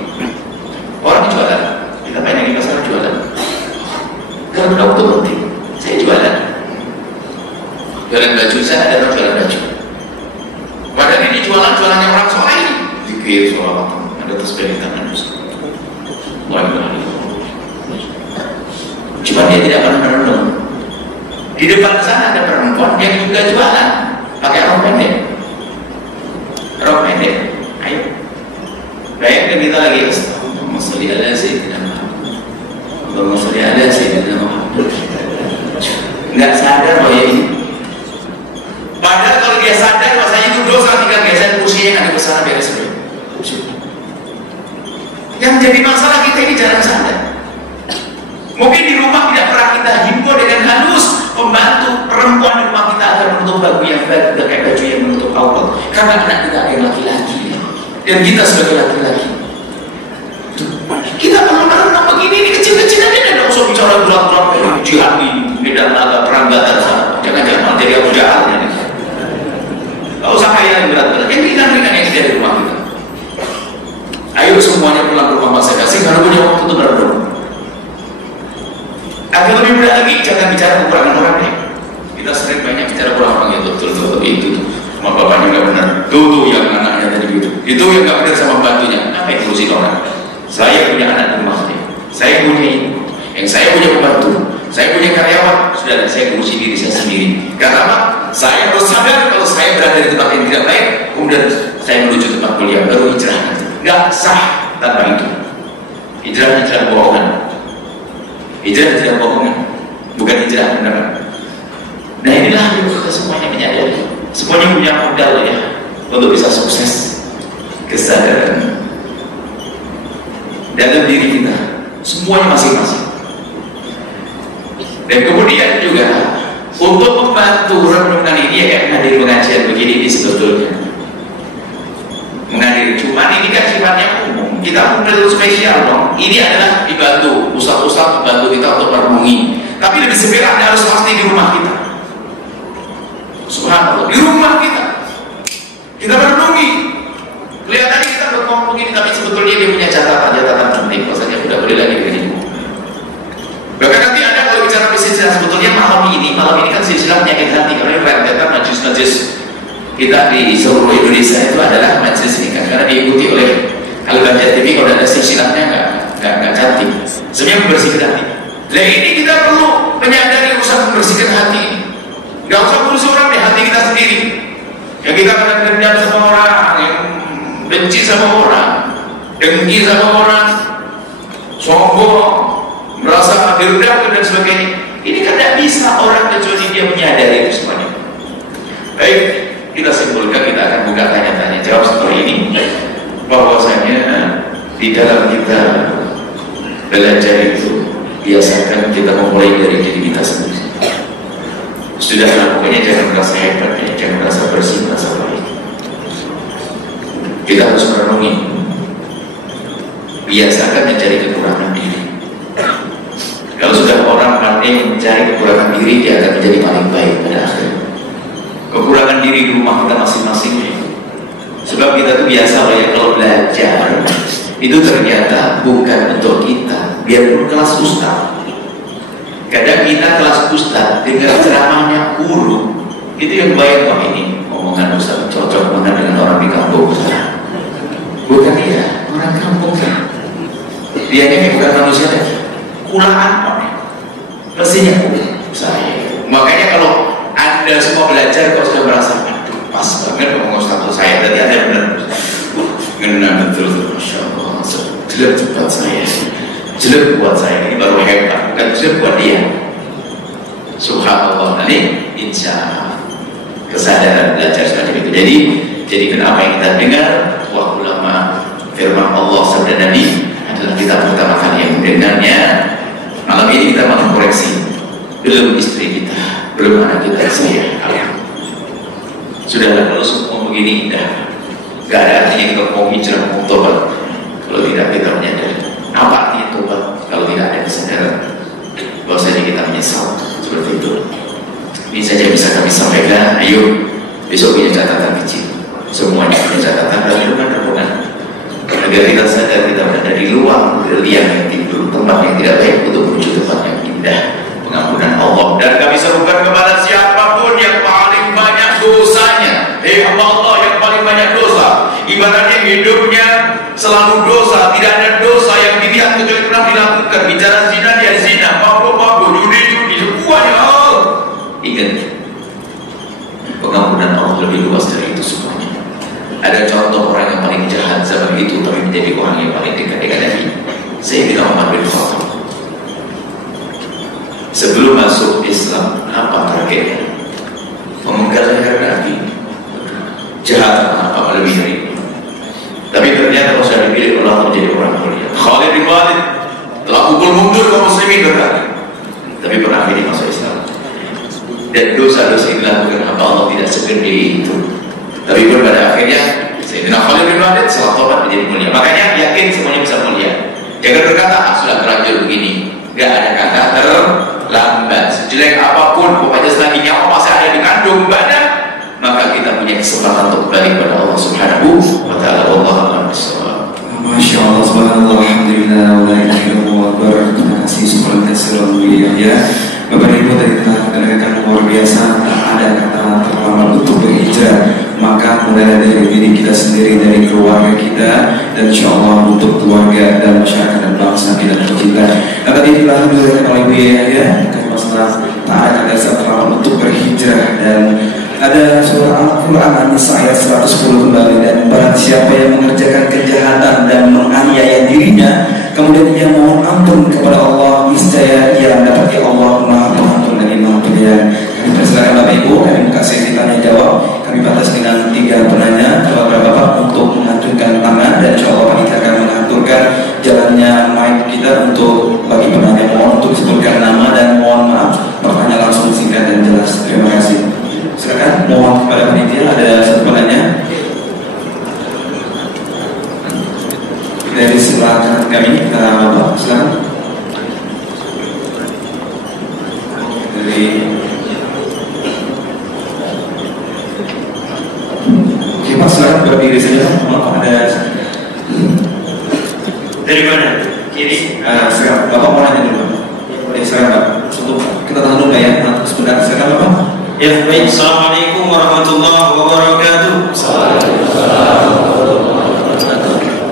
Orang jualan, kita banyak di pasar jualan. Kalau itu penting, saya jualan. Jualan baju, saya ada orang jualan baju. Padahal ini jualan-jualannya orang soleh ini. Dikir soal ada tasbih di tangan. Cuma dia tidak pernah merenung. Di depan sana ada perempuan yang juga jualan pakai rok pendek. Rok pendek. Ayo. Bayangkan kita lagi. Allahumma sholli ala sayyidina Muhammad. Allahumma sholli ala sayyidina Muhammad. Enggak sadar bahwa ini. Padahal kalau dia sadar bahwasanya itu dosa, tinggal geser kursinya yang ada ke sana beres. Yang jadi masalah kita ini jarang sadar. Mungkin di rumah tidak pernah kita himbau dengan halus membantu perempuan di rumah kita agar menutup baju yang baik, pakai baju yang menutup aurat. Karena anak kita ada yang laki-laki dan kita sebagai laki-laki, kita perlu merenung begini. Ini kecil-kecil aja, tidak usah bicara berat-berat jihad di medan laga perang datar sana. Jangan-jangan jadi Abu Jahal. Tidak usah kayak berat-berat. Yang ringan-ringan yang ada di rumah kita. Ayo semuanya pulang ke rumah masing-masing karena punya waktu untuk merenung. Agar lebih mudah lagi, jangan bicara kekurangan orang deh. Kita sering banyak bicara kurang orang ya, betul itu tuh. Sama bapaknya nggak benar, tuh yang anaknya tadi gitu. Itu yang nggak benar sama bantunya. Apa yang ngurusin orang? Saya punya anak di rumah saya punya ini, yang saya punya pembantu, saya punya karyawan, sudah saya ngurusin diri saya sendiri. Karena apa? Saya harus sadar kalau saya berada di tempat yang tidak baik, kemudian saya menuju tempat kuliah baru hijrah. Nggak sah tanpa itu. Hijrah bohongan. Hijrah tidak bohongan, bukan hijrah beneran. Nah inilah yang kita semuanya menyadari. Semuanya punya modal ya untuk bisa sukses. Kesadaran dalam diri kita, semuanya masing-masing. Dan kemudian juga untuk membantu renungan ini ya kayak menghadiri pengajian begini ini sebetulnya. Menghadiri, cuman ini kan sifatnya umum. Kita perlu spesial dong. Ini adalah dibantu, ustaz-ustaz membantu kita untuk merenungi. Tapi lebih sebenarnya harus pasti di rumah kita. Subhanallah, di rumah kita. Kita merenungi. Kelihatannya kita berngomong begini, tapi sebetulnya dia punya catatan penting. Maksudnya tidak boleh lagi begini. Bahkan nanti ada kalau bicara silsilah sebetulnya malam ini kan silsilah penyakit hati. Karena rentetan majlis-majlis kita di seluruh Indonesia itu adalah majlis ini kan, karena diikuti oleh Al-Bahjah TV. Kalau ada silsilahnya nggak cantik. Sebenarnya membersihkan hati. Nah ini kita perlu menyadari usaha membersihkan hati. Nggak usah ngurus orang di hati kita sendiri. Yang kita kadang dendam sama orang, yang benci sama orang, dengki sama orang, sombong, merasa direndahkan dan sebagainya. Ini kan tidak bisa orang kecuali dia menyadari itu semuanya. Baik, kita simpulkan, kita akan buka tanya-tanya jawab setelah ini. Bahwasanya di dalam kita belajar itu biasakan kita memulai dari diri kita sendiri. Sudahlah, pokoknya jangan merasa hebat, jangan merasa bersih, merasa baik. Kita harus merenungi, biasakan mencari kekurangan diri. Kalau sudah orang pandai mencari kekurangan diri, dia akan menjadi paling baik pada akhirnya. Kekurangan diri di rumah kita masing-masing. Sebab kita tuh biasa ya kalau belajar itu ternyata bukan untuk kita, biarpun kelas ustaz. Kadang kita kelas ustaz dengar ceramahnya guru, itu yang bayang, wah ini omongan ustaz cocok banget dengan orang di kampung. Bukan dia, orang kampung kan. Dia ini bukan manusia lagi, kulaan kok. Mestinya saya. Makanya kalau Anda semua belajar kok sudah merasa aduh pas banget ngomong ustaz saya tadi ada benar. Ngena betul, masya Allah. Jelek buat saya, jelek buat saya, ini baru hebat, bukan jelek buat dia. Subhanallah. Nanti insya Allah kesadaran belajar seperti itu. Jadi kenapa yang kita dengar wah ulama firman Allah sabda Nabi adalah kita pertama kali yang mendengarnya. Malam ini kita mau koreksi, belum istri kita, belum anak kita, saya. Sudahlah, kalau semua begini indah, gak ada artinya kita mau hijrah, mau tobat kalau tidak kita menyadari. Apa artinya tobat kalau tidak ada kesadaran bahwasanya kita menyesal? Seperti itu. Ini saja bisa kami sampaikan. Ayo besok punya catatan kecil, semuanya punya catatan dan renungan. Agar kita sadar kita berada di luar liang yang tidur, tempat yang tidak baik untuk menuju tempat yang indah, pengampunan Allah. Dan kami serukan kepada siapapun yang paling banyak dosanya, hamba Allah yang paling banyak dosa, ibaratnya hidupnya selalu dosa, tidak ada dosa yang dilihat kecuali pernah dilakukan. Bicara zina dia zina, mabuk, judi, semuanya. Ingat, pengampunan Allah lebih luas dari itu semuanya. Ada contoh orang yang paling jahat zaman itu tapi menjadi orang yang paling dekat dengan Nabi, Sayyidina Umar bin Khattab. Sebelum masuk Islam, apa targetnya? Memenggal leher Nabi. Jahat apa lebih dari itu. Tapi ternyata kalau sudah dipilih Allah menjadi orang mulia. Khalid bin Walid telah pukul mundur kaum muslimin berkali, tapi pernah akhirnya masuk Islam. Dan dosa-dosa yang dilakukan hamba Allah tidak segede itu. Tapi pun pada akhirnya Sayyidina Khalid bin Walid setelah tobat menjadi mulia. Makanya yakin semuanya bisa mulia. Jangan berkata sudah terlanjur begini. Gak ada kata terlambat. Sejelek apapun, pokoknya selagi nyawa masih ada di kandung badan, maka kita punya kesempatan untuk kembali kepada Allah Subhanahu wa Ta'ala. Wallahu a'lam bishawab. Masya Allah, subhanallah, alhamdulillah, wa la ilaha illallah, terima kasih syukuran kasiran ya. Bapak Ibu tadi telah mendengarkan luar biasa, tak ada kata terlambat untuk berhijrah. Maka mulai dari diri kita sendiri, dari keluarga kita, dan insya Allah untuk keluarga dan masyarakat dan bangsa kita tercinta. Dan tadi telah mendengarkan oleh Ibu ya, masalah tak ada kata terlambat untuk berhijrah. Dan ada surah Al-Quran An-Nisa ayat 110 kembali, dan barang siapa yang mengerjakan kejahatan dan menganiaya dirinya, kemudian dia mohon ampun kepada Allah, niscaya ia mendapati Allah Maha Pengampun dan Maha Penyayang. Kami persilakan Bapak Ibu, kami kasih tanya jawab. Kami batas dengan 3 penanya kepada Bapak untuk mengacungkan tangan, dan insya Allah kita akan mengaturkan jalannya mic kita untuk bagi penanya. Mohon untuk sebutkan nama dan mohon maaf pertanyaan langsung singkat dan jelas. Terima kasih. Silakan, mohon kepada panitia, ada satu penanya dari sebelah kanan kami, Bapak, silakan. Dari oke Pak, silakan berdiri saja. Mohon ada dari mana? Kiri. Silakan, Bapak mau nanya dulu. Silakan Pak. Untuk kita tahan dulu ya. Sebentar, silakan Bapak. Ya, baik. Assalamualaikum warahmatullahi wabarakatuh.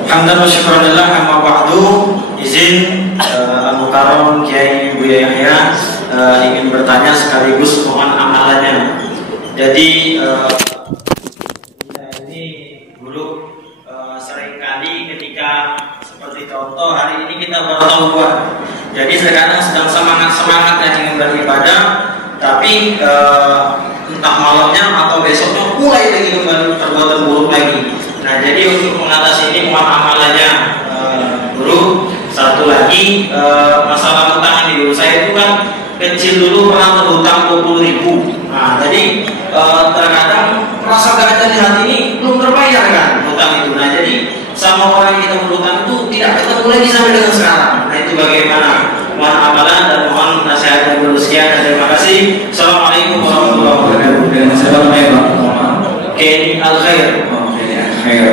Hamdan wa syukran lillah, amma ba'du. Izin Al-Mukarram Kiai Buya Yahya ingin bertanya sekaligus mohon amalannya. Jadi kita ini dulu seringkali ketika seperti contoh hari ini kita bertaubat. Jadi sekarang sedang semangat-semangatnya ingin beribadah, tapi entah malamnya atau besoknya mulai lagi kembali perbuatan buruk lagi. Nah, jadi untuk mengatasi ini mohon amalannya guru. Satu lagi masalah utang di dulu saya itu kan kecil dulu pernah berhutang 20.000. Nah, jadi terkadang rasa gak ada di hati ini belum terbayar kan hutang itu. Nah, jadi sama orang yang kita berhutang itu tidak ketemu lagi sampai dengan sekarang. Nah, itu bagaimana? Mohon amalan dan mohon nasihat dan sekian. Terima kasih. Assalamualaikum warahmatullahi wabarakatuh. Assalamualaikum. Kenny Al Khair.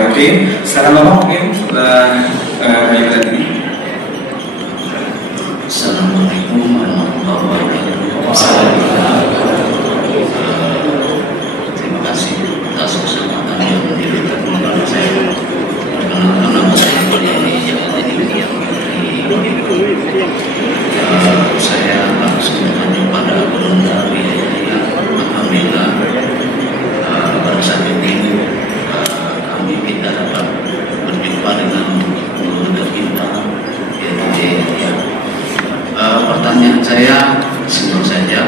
Oke. Sekarang Bapak mungkin setelah kami lagi. Assalamualaikum warahmatullahi wabarakatuh. Terima kasih atas kesempatan yang diberikan kepada saya. Nama saya Budiani Jalani yang saya langsung mengajuk pada Bunda Wijaya. Alhamdulillah pada saat ini kami kita dapat berjumpa dengan keluarga kita yaitu Jaya. Pertanyaan saya simpel saja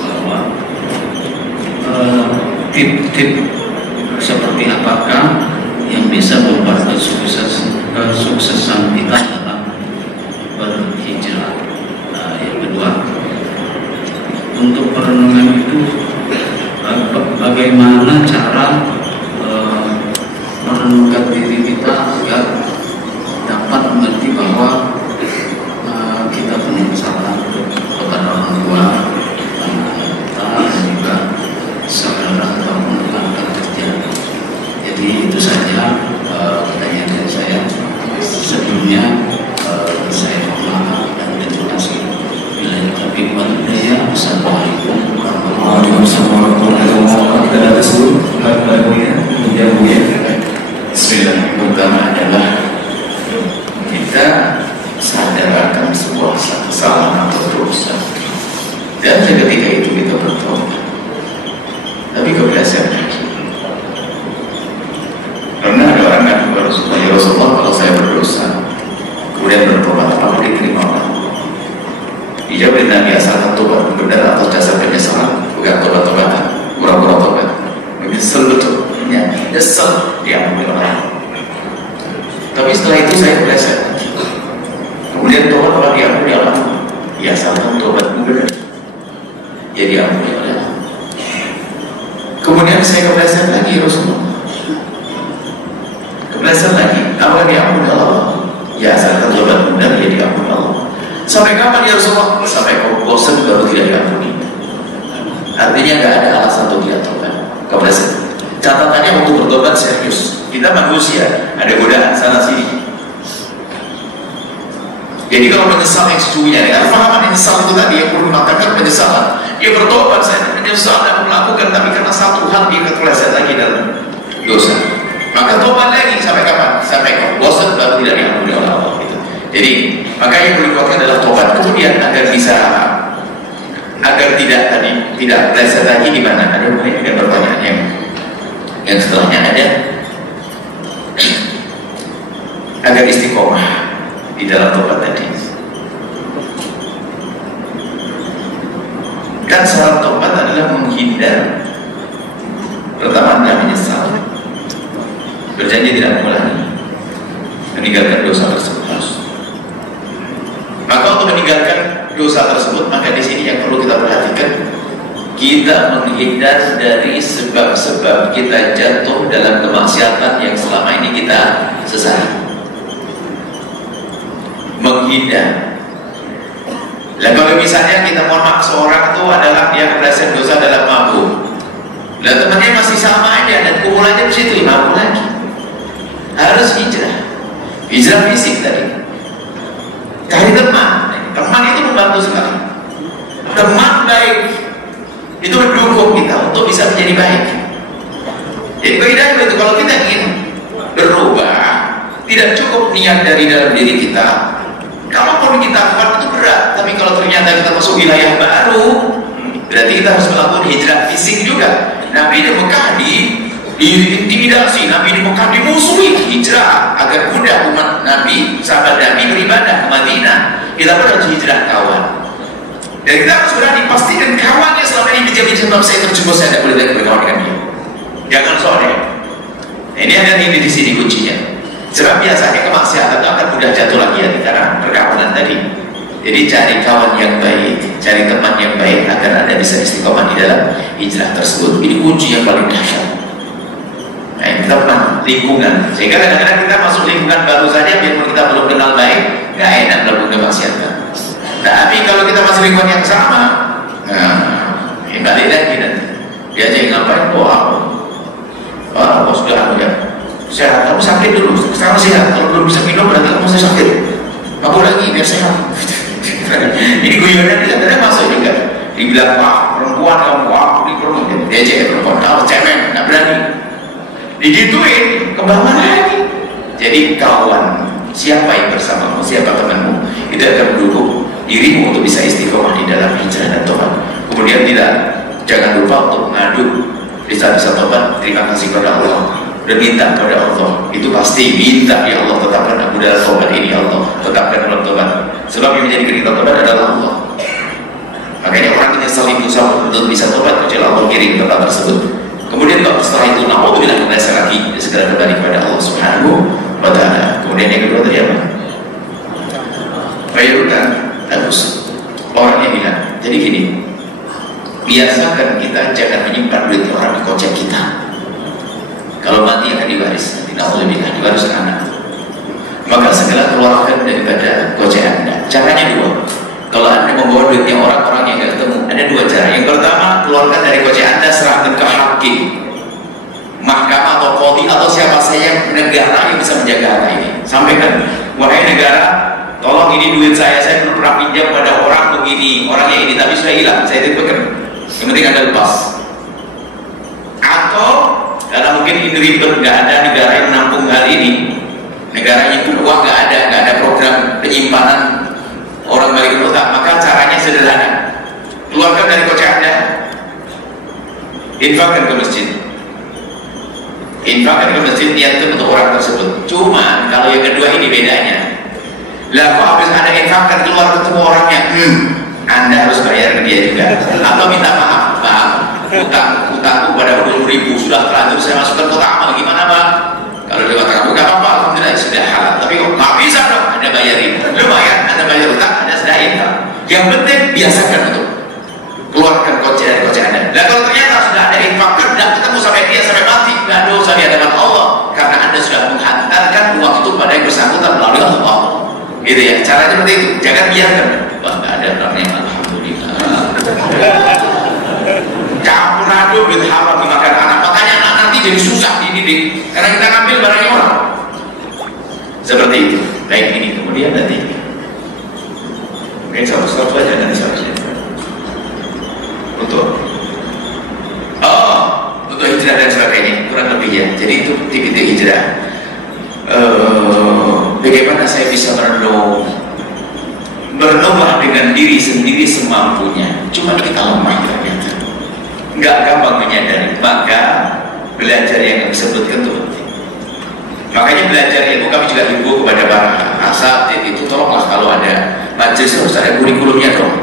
bahwa tip-tip seperti apakah yang bisa membuat kesuksesan kita dalam berhijrah. Yang kedua, untuk perenungan itu bagaimana cara merenungkan diri kita agar dapat mengerti bahwa kita punya kesalahan kepada orang tua, dan juga saudara ataupun rekan kerja. Jadi itu saja pertanyaan dari saya. Sebelumnya saya mohon maaf dan terima kasih. Bila taufiq wal hidayah. Assalamualaikum warahmatullahi wabarakatuh. Bismillah. Pertama adalah kita sadar akan sebuah kesalahan atau dosa, dan ketika itu kita bertobat. Tapi kebiasaan lagi. Karena ada orang yang berdosa, ya Rasulullah, kalau saya berdosa kemudian bertobat, apa diterima Allah? Dijawab Nabi, asalkan tobat benar atas dasar penyesalan, bukan tobat-tobatan, pura-pura tobat. Menyesal betul, nyesel diampuni Allah. Tapi setelah itu saya berdosa. Kemudian tobat Allah diampuni Allah. Ya asalkan tobat benar, ya diampuni Allah. Kemudian saya kebelasan lagi Rasulullah. Kebelasan lagi, apa diampuni Allah? Ya asalkan tobat benar, ya diampuni Allah. Sampai kapan ya Rasulullah? Sampai kau bosan baru tidak diampuni. Artinya nggak ada alasan untuk tidak tobat. Kebelasan. Catatannya untuk bertobat serius. Kita manusia, ada godaan sana sini. Jadi kalau menyesal yang sesungguhnya, ya fahaman menyesal itu tadi yang perlu mengatakan penyesalan. Dia bertobat, saya menyesal dan melakukan, tapi karena satu hal dia kekelesan lagi dalam dosa. Maka tobat lagi sampai kapan? Sampai kau bosan baru tidak diampuni oleh Allah. Gitu. Jadi maka yang perlu dikuatkan adalah tobat. Kemudian agar bisa, agar tidak kelesan lagi di mana? Ada mungkin pertanyaan yang setelahnya ada agar istiqomah di dalam tobat tadi. Kan syarat tobat adalah menghindar. Pertama adalah menyesal, berjanji tidak mengulangi, meninggalkan dosa tersebut. Maka untuk meninggalkan dosa tersebut, maka di sini yang perlu kita perhatikan, kita menghindar dari sebab-sebab kita jatuh dalam kemaksiatan yang selama ini kita sesali. Menghindar. Lah kalau misalnya kita mohon maaf, seorang itu adalah dia kebelasan dosa dalam mabuk. Lah temannya masih sama aja dan kumulanya di situ mabuk lagi. Harus hijrah. Hijrah fisik tadi. Cari teman. Teman itu membantu sekali. Teman baik itu mendukung kita untuk bisa menjadi baik. Jadi bedanya itu kalau kita ingin berubah, tidak cukup niat dari dalam diri kita. Kalaupun kita lakukan itu berat, tapi kalau ternyata kita masuk wilayah baru, berarti kita harus melakukan hijrah fisik juga. Nabi di Mekah diintimidasi, Nabi di Mekah dimusuhi. Hijrah agar mudah umat Nabi, sahabat Nabi beribadah ke Madinah. Kita pun harus hijrah kawan. Dan kita harus berani pastikan kawannya selama ini bijak-bijak saya terjebak, saya tidak boleh lagi berkawan dengan dia. Jangan sore. Ini ada ini di sini kuncinya. Sebab biasanya kemaksiatan itu akan mudah jatuh lagi ya karena perkawanan tadi. Jadi cari kawan yang baik, cari teman yang baik agar Anda bisa istiqomah di dalam hijrah tersebut. Ini kunci yang paling dahsyat. Nah, teman, lingkungan. Sehingga kadang-kadang kita masuk lingkungan baru saja, biarpun kita belum kenal baik, nggak enak melakukan kemaksiatan. Tapi kalau kita masuk lingkungan yang sama, nah, balik lagi nanti. Dia aja yang ngapain? Oh, sudah aku ya. Sehat, kamu sakit dulu. Sekarang sehat. Kalau belum bisa minum, berarti kamu masih sakit. Kamu lagi biar sehat. Ini guyonan kadang-kadang masuk juga. Dibilang, wah perempuan kamu, wah ini perempuan. Dia aja perempuan, kamu cemen, nggak berani. Digituin, kembangan lagi. Jadi kawan, siapa yang bersamamu, siapa temanmu, itu akan mendukung dirimu untuk bisa istiqomah di dalam hijrah dan tobat. Kemudian jangan lupa untuk mengadu di saat bisa tobat, terima kasih kepada Allah dan minta kepada Allah. Itu pasti minta, ya Allah tetapkan aku dalam tobat ini, ya Allah tetapkan dalam tobat. Sebab yang menjadi kita tobat adalah Allah. Makanya orang menyesal itu sama untuk bisa tobat, kecuali Allah kirim tempat tersebut. Kemudian setelah itu, naudzubillah, kita lagi segera kembali kepada Allah Subhanahu wa Ta'ala. Kemudian yang kedua tadi apa? Bayarkan bagus. Orang yang bilang, jadi gini, biasakan kita jangan menyimpan duit orang di kocek kita. Kalau mati akan diwaris, naudzubillah, diwaris ke anak. Maka segera keluarkan daripada kocek Anda. Caranya dua. Kalau Anda membawa duitnya orang-orang yang tidak ketemu, ada dua cara. Yang pertama, keluarkan dari kocek Anda, serahkan ke hakim, mahkamah atau qadhi atau siapa saja negara yang bisa menjaga harta ini. Sampaikan, wahai negara, tolong ini duit saya belum pernah pinjam pada orang begini, orangnya ini, tapi sudah hilang, saya titipkan. Yang penting Anda lepas. Atau karena mungkin ini ribet, nggak ada negara yang menampung hal ini, negaranya pun uang nggak ada program penyimpanan orang balik ke otak, maka caranya sederhana. Keluarkan dari kocek Anda, infakkan ke masjid. Infakkan ke masjid, niatkan untuk orang tersebut. Cuma kalau yang kedua ini bedanya. Lah kok habis Anda infakkan keluar ketemu orangnya, Anda harus bayar ke dia juga. Atau minta maaf, utangku pada 20.000 sudah terlanjur saya masukkan kotak amal, gimana Pak? Kalau dia katakan bukan apa-apa, alhamdulillah sudah halal. Tapi kok nggak bisa dong, Anda bayarin. Lumayan, Anda bayar utang, Anda sudah infak. Yang penting biasakan untuk keluarkan kocek dari kocek Anda. Dan kalau ternyata sudah ada infakkan, tidak ketemu sampai dia sampai mati, nggak dosa di hadapan Allah, karena Anda sudah menghantarkan uang itu pada yang bersangkutan melalui Allah. Gitu ya, caranya seperti itu. Jangan biarkan. Wah, nggak ada orangnya, alhamdulillah. Campur aduk duit haram dimakan anak, makanya anak nanti jadi susah dididik karena kita ngambil barangnya orang. Seperti itu. Baik, ini kemudian nanti mungkin satu-satu aja nanti seharusnya untuk hijrah dan sebagainya, kurang lebih ya. Jadi itu titik-titik hijrah. Bagaimana saya bisa bernomah dengan diri sendiri semampunya. Cuma kita lemah ternyata, nggak gampang menyadari. Maka belajar yang disebutkan itu penting. Makanya belajar ilmu, kami juga himbau kepada para asatidz itu, tolonglah kalau ada majelis harus ada kurikulumnya dong.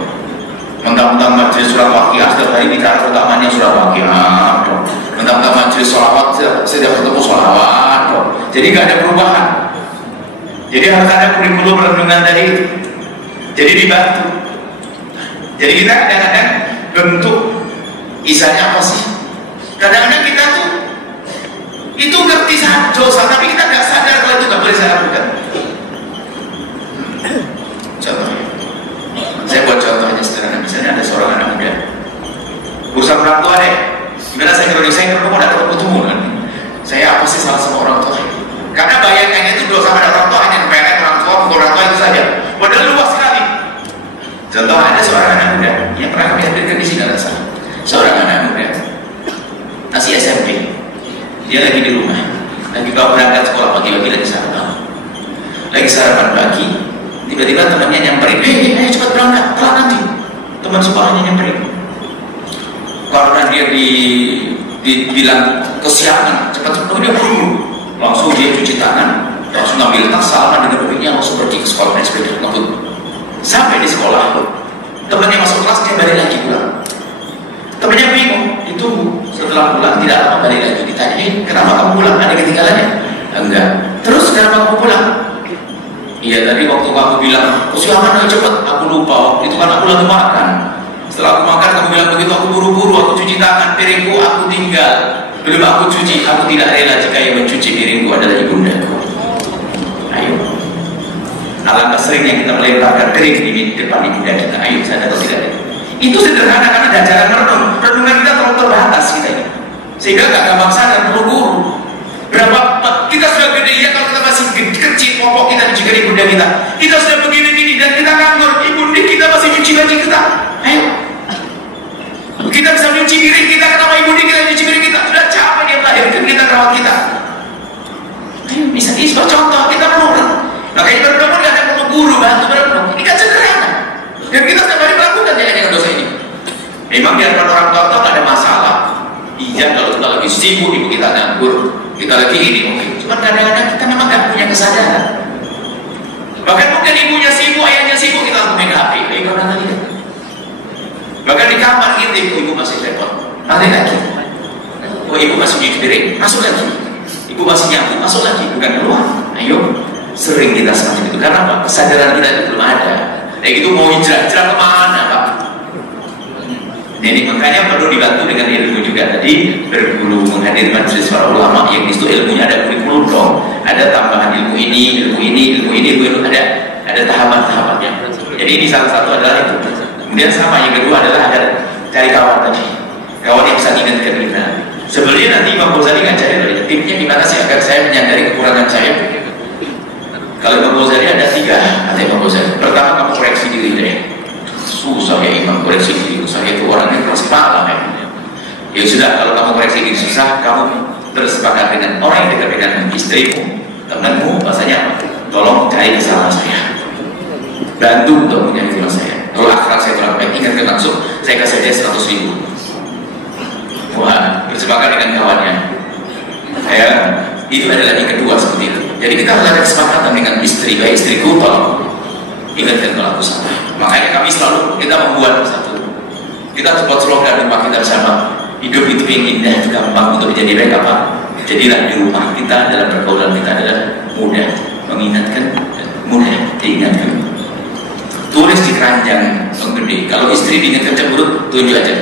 Mentang-mentang majelis surat waqiah setiap hari bicara utamanya surat waqiah dong. Mentang-mentang majelis sholawat setiap ketemu sholawat dong. Jadi nggak ada perubahan. Jadi harus ada kurikulum renungan dari itu. Jadi dibantu. Jadi kita kadang-kadang bentuk isanya apa sih? Kadang-kadang kita tuh itu ngerti dosa, tapi kita nggak sadar kalau itu nggak boleh saya lakukan. Contohnya, saya buat contohnya sederhana. Misalnya ada seorang anak muda, urusan orang tua deh. Gimana saya mau datang ketemu kan? Saya apa sih salah sama orang tua? Karena bayangannya itu dosa pada orang tua hanya kepelek orang tua, pukul orang tua itu saja. Padahal luas sekali. Contoh, ada seorang anak muda yang pernah kami hadirkan di sini, rasa seorang anak muda masih SMP. Dia lagi di rumah, lagi bawa berangkat sekolah pagi-pagi, lagi sarapan pagi. Tiba-tiba temannya nyamperin, ayo cepat berangkat, telat nanti. Teman sekolahnya nyamperin. Karena dia dibilang kesiangan, cepat-cepat dia buru. Langsung dia cuci tangan, langsung ngambil tas, salaman dengan duitnya, langsung pergi ke sekolah naik sepeda ngebut. Sampai di sekolah, temannya masuk kelas, dia balik lagi pulang. Temannya bingung, ditunggu. Setelah pulang tidak lama balik lagi, ditanya, kenapa kamu pulang? Ada ketinggalannya? Enggak. Terus kenapa kamu pulang? Iya, tadi waktu kamu bilang, silakan ayo cepet, aku lupa. Waktu itu kan aku lagi makan. Setelah aku makan, kamu bilang begitu, aku buru-buru, aku cuci tangan, piringku aku tinggal. Belum aku cuci, aku tidak rela jika yang mencuci piringku adalah ibundaku. Ayo. Alangkah seringnya kita melemparkan piring di depan ibunda kita. Ayo, sadar atau tidak? Itu sederhana karena ada jalan merenung. Renungan kita terlalu terbatas kita ini. Sehingga gak gampang sadar, perlu guru. Berapa kita sudah gede ya, kalau kita masih kecil, popok kita juga ibunda kita. Kita sudah begini-gini dan kita nganggur, ibunda kita masih nyuci baju kita. Ayo. Kita bisa nyuci piring kita, kenapa ibunda kita nyuci piring kita? Sudah capek dia melahirkan kita, merawat kita. Ayo, bisa sebagai contoh, kita perlu. Makanya benar-benar gak ada perlu guru, bantu benar-benar. Ini kan sederhana. Dan kita setiap hari melakukan dengan dosa ini. Memang di hadapan orang tua gak ada masalah. Iya, kalau kita lagi sibuk, ibu kita nganggur, kita lagi ini mungkin. Cuma kadang-kadang kita memang gak punya kesadaran. Bahkan mungkin ibunya sibuk, ayahnya sibuk, kita langsung main HP. Ibu pernah lihat. Bahkan di kamar kita, ibu masih repot. Nanti lagi. Oh, ibu masih nyuci piring, masuk lagi. Ibu masih nyapu, masuk lagi. Bukan keluar. Ayo, sering kita seperti itu. Karena apa? Kesadaran kita itu belum ada. Kayak gitu mau hijrah kemana, Pak? Jadi makanya perlu dibantu dengan ilmu juga. Tadi berguru menghadirkan majelis para ulama yang itu ilmunya ada kurikulum dong. Ada tambahan ilmu ini, ada tahapan-tahapannya. Jadi ini salah satu adalah itu. Kemudian sama yang kedua adalah ada cari kawan tadi. Kawan yang bisa ingatkan kita. Sebenarnya nanti Imam Ghazali ngajarin tipnya gimana sih agar saya menyadari kekurangan saya. Kalau Imam Ghazali ada 3 kata Imam Ghazali. Pertama, kamu koreksi diri deh. Susah ya Imam koreksi diri. Saya itu orangnya keras kepala ya. Ya sudah, kalau kamu koreksi diri susah, kamu bersepakat dengan orang yang dekat dengan istrimu, temanmu, bahasanya tolong cari kesalahan saya, bantu untuk mencari kesalahan saya. Kalau akhlak saya kurang baik, ingatkan langsung, saya kasih dia 100.000. Wah, bersepakat dengan kawannya. Ya, itu adalah yang kedua seperti itu. Jadi kita harus ada kesepakatan dengan istri, baik istriku tolong ingatkan kalau aku salah. Makanya kami selalu kita membuat satu. Kita buat slogan rumah kita bersama. Hidup itu yang indah, itu gampang untuk menjadi baik apa? Jadilah di rumah kita dalam pergaulan kita adalah mudah mengingatkan, mudah diingatkan. Tulis di keranjang penggede. Kalau istri diingatkan cemberut, tunjuk aja.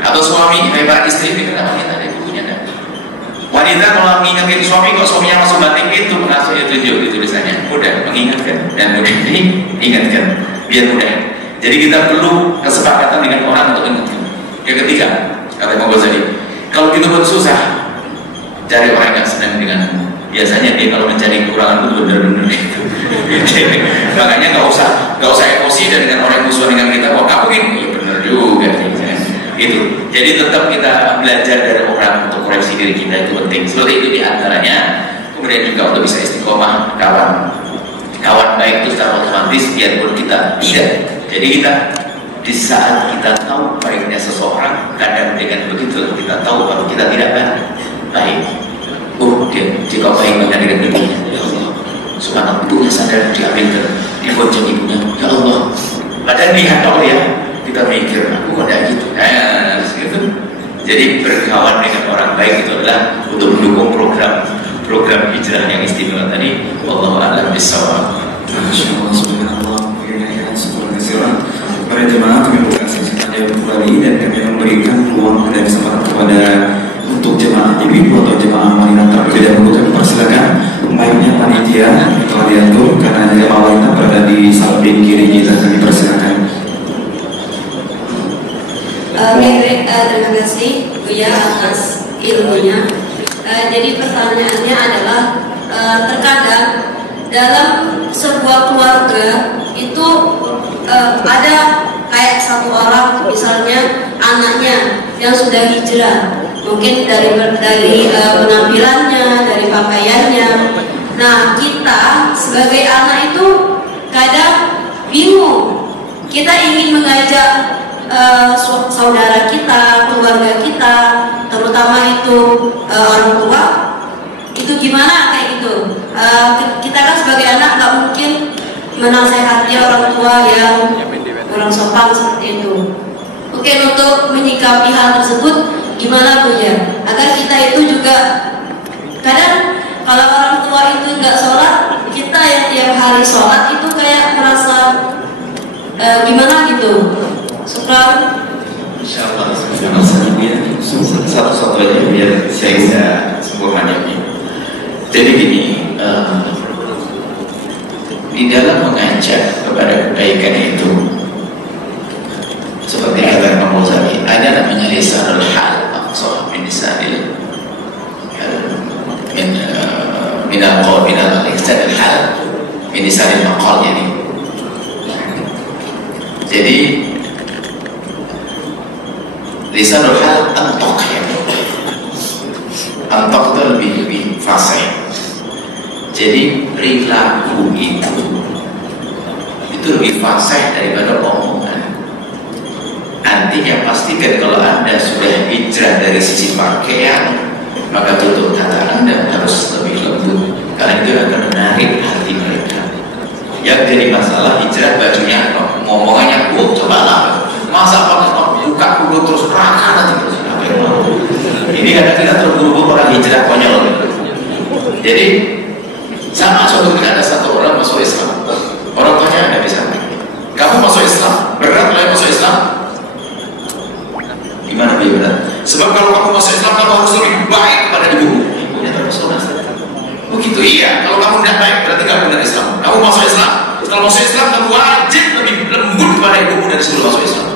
Atau suami, para istri ini kenapa kita ada bukunya ada. Wanita kalau mengingatkan suami, kok suaminya masuk batik itu langsung tunjuk di tulisannya. Mudah mengingatkan dan mudah diingatkan, biar mudah. Jadi kita perlu kesepakatan dengan orang untuk ingatkan. Yang ketiga, kata Imam Ghazali, kalau kita pun susah, cari orang yang senang denganmu. Biasanya dia kalau mencari kekurangan itu benar-benar itu. Makanya nggak usah emosi dan dengan orang yang musuh dengan kita. Kok kamu ini ya benar juga. Gitu. Jadi tetap kita belajar dari orang untuk koreksi diri kita itu penting. Seperti itu diantaranya. Kemudian juga untuk bisa istiqomah kawan baik itu secara otomatis biarpun kita tidak. Jadi kita di saat kita tahu baiknya seseorang, kadang dengan begitu kita tahu kalau kita tidak baik. Dia jika baik banyak dengan ibunya, ya Allah. Subhanallah, ibunya sadar diambil dibonceng ibunya, ya Allah. Padahal lihat dong ya. Kita mikir, aku ada gitu. Gitu. Jadi berkawan dengan orang baik itu adalah untuk mendukung program hijrah yang istimewa tadi. Wallahu a'lam bishawab. Masyaallah, subhanallah, para jemaah kami berkasih sekalian kembali dan kami memberikan peluang dan kesempatan kepada untuk jemaah ibu atau jemaah wanita terlebih dahulu. Kami persilakan mic-nya panitia telah diatur karena jemaah wanita berada di samping kiri kita. Kami persilakan. Terima kasih Buya atas ilmunya. Jadi pertanyaannya adalah terkadang dalam sebuah keluarga itu ada kayak satu orang misalnya anaknya yang sudah hijrah, mungkin dari penampilannya, dari pakaiannya. Nah, kita sebagai anak itu kadang bingung. Kita ingin mengajak saudara kita, keluarga kita, terutama itu orang tua, itu gimana kayak gitu. Kita kan sebagai anak nggak mungkin menasehati orang tua yang kurang sopan seperti itu. Mungkin untuk menyikapi hal tersebut gimana Bu ya, agar kita itu juga kadang kalau orang tua itu nggak sholat, kita yang tiap hari sholat itu kayak merasa gimana gitu. Syukran. Insyaallah satu aja biar saya bisa sempurna ini. Jadi gini, di dalam mengajak kepada kebaikan itu, seperti kata Imam Ghazali, ada namanya lisanul hal, maksud min lisanil min al-qawl min al-lisanil hal min lisanil maqal ini. Jadi lisanul hal antok ya. Antok itu lebih fasih. Jadi perilaku itu lebih fasih daripada omongan. Artinya pastikan kalau Anda sudah hijrah dari sisi pakaian, maka tutur kata Anda harus lebih lembut, karena itu akan menarik hati mereka. Yang jadi masalah hijrah bajunya, ngomongannya, coba lah, masa buka kudu terus raka nanti terus. Ini kadang kita terburu-buru orang hijrah konyol. Jadi sama suatu ketika ada satu orang masuk Islam, orang tuanya ada bisa, kamu masuk Islam, berat lah masuk Islam. Gimana dia berat? Sebab kalau kamu masuk Islam, kamu harus lebih baik kepada ibumu. Ibunya terus oh gitu, iya. Kalau kamu tidak baik, berarti kamu benar Islam. Kamu masuk Islam, setelah masuk Islam, kamu wajib lebih lembut kepada ibumu dari sebelum masuk Islam.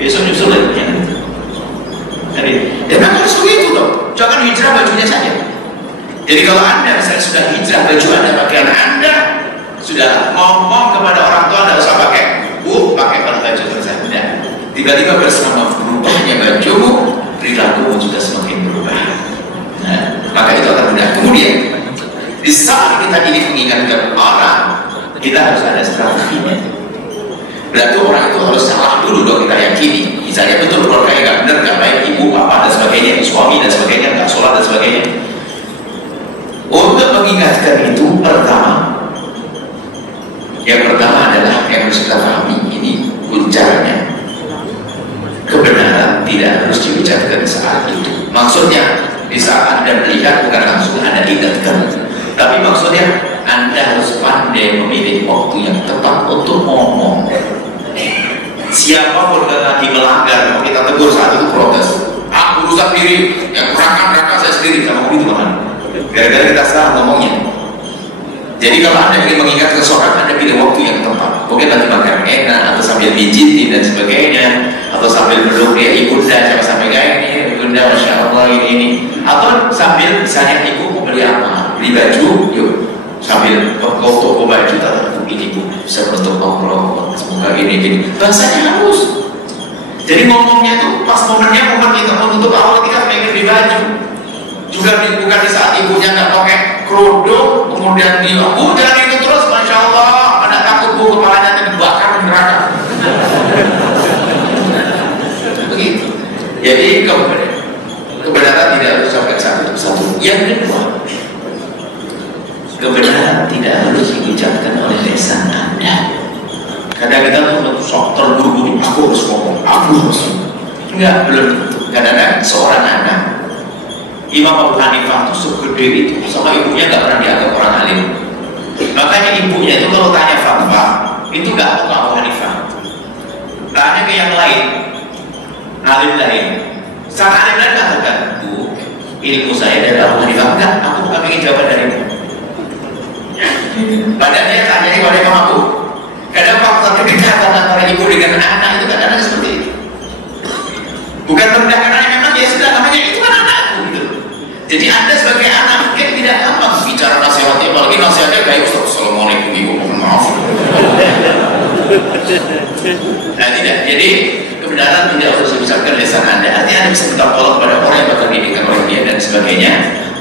Besok nyusul lagi. Jadi, ya memang harus begitu dong. Jangan hijrah bajunya saja. Jadi kalau Anda misalnya sudah hijrah baju Anda, pakaian Anda sudah ngomong kepada orang tua, Anda usah pakai pakai baju saja. Tiba-tiba bersama berubahnya bajumu, perilakumu juga semakin berubah. Nah, maka itu akan mudah. Kemudian di saat kita ini mengingatkan orang, kita harus ada strateginya. Berarti orang itu harus salah dulu dong kita yakini. Misalnya betul keluarganya nggak benar, nggak baik, ibu, bapak dan sebagainya, suami dan sebagainya, nggak sholat dan sebagainya. Untuk mengingatkan itu yang pertama adalah yang harus kita pahami, ini kuncarnya. Kebenaran tidak harus dibicarakan saat itu. Maksudnya di saat Anda melihat bukan langsung Anda ingatkan, tapi maksudnya Anda harus pandai memilih waktu yang tepat untuk ngomong. Siapapun lagi melanggar, mau kita tegur saat itu protes. Aku rusak diri, yang neraka saya sendiri, sama begitu kan? Gara-gara kita salah ngomongnya. Jadi kalau Anda ingin mengingat seseorang, Anda pilih waktu yang tepat. Mungkin lagi makan enak, atau sambil pijitin dan sebagainya, atau sambil meluk dia ibunda, jangan sampai kayak ini, ibunda masya Allah ini, atau sambil misalnya ibu mau beli apa, beli baju, yuk sambil toko baju, tak ini bu, bisa menutup aurat, semoga ini, bahasanya halus. Jadi ngomongnya tuh pas momennya momen kita menutup aurat, kita pengen beli baju. Juga bukan di saat ibunya nggak pakai kerudung, kemudian dia, jangan itu terus, masya Allah, anak takut bu, kepalanya dibakar di neraka. Begitu. Jadi kebenaran tidak harus sampai satu. Yang kedua, kebenaran tidak harus diucapkan oleh lisan Anda. Kadang kita tuh sok terburu-buru, aku harus ngomong, aku harus. Enggak, belum tentu. Kadang-kadang seorang anak, Imam Abu Hanifah itu segede itu, sama ibunya nggak pernah dianggap orang alim. Makanya ibunya itu kalau tanya fatwa, itu nggak tahu Abu Hanifah. Tanya ke yang lain, alim lain. Sang alim lain katakan, bu, ilmu saya dari Abu Hanifah enggak, aku bukan ingin jawaban darimu. Padahal dia tanya kepada Imam Abu. Kadang faktor kedekatan antara ibu dengan anak itu kadang-kadang seperti itu. Bukan merendahkan anak, memang ya sudah namanya itu kan anakku gitu. Jadi Anda sebagai anak mungkin tidak gampang bicara nasihatnya, apalagi nasihatnya kayak Assalamualaikum ibu, mohon maaf. Nah tidak, jadi kebenaran tidak harus dibicarakan lisan Anda. Artinya Anda bisa minta tolong pada orang yang bakal didikan oleh dia dan sebagainya.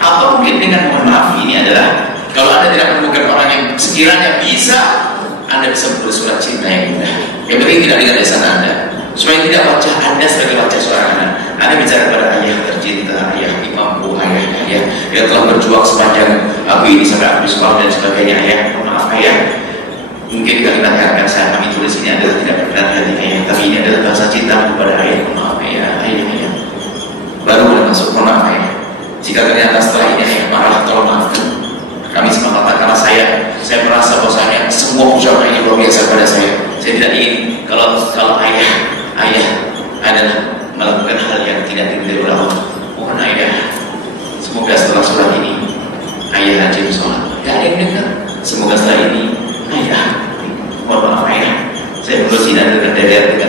Atau mungkin dengan mohon maaf, ini adalah kalau Anda tidak menemukan orang yang sekiranya bisa, Anda bisa menulis surat cinta yang mudah. Yang penting tidak dengan lisan Anda, supaya tidak wajah Anda sebagai wajah seorang anak. Anda bicara kepada ayah tercinta, ayah imamku, ayah yang telah berjuang sepanjang aku ini sampai habis sekolah dan sebagainya. Ayah, maaf ayah, mungkin kalimat yang akan saya kami tulis ini adalah tidak benar dari ayah, tapi ini adalah bahasa cinta kepada ayah. Maaf ayah. Baru boleh masuk, maaf ayah. Jika ternyata setelah ini ayah marah, tolong maafkan semua ucapannya luar biasa pada saya. Saya tidak ingin kalau ayah adalah melakukan hal yang tidak diridhoi oleh Allah. Mohon ayah, semoga setelah surat ini ayah rajin sholat. Gak ada yang dengar. Semoga setelah ini ayah, mohon maaf ayah, saya perlu sinar dengan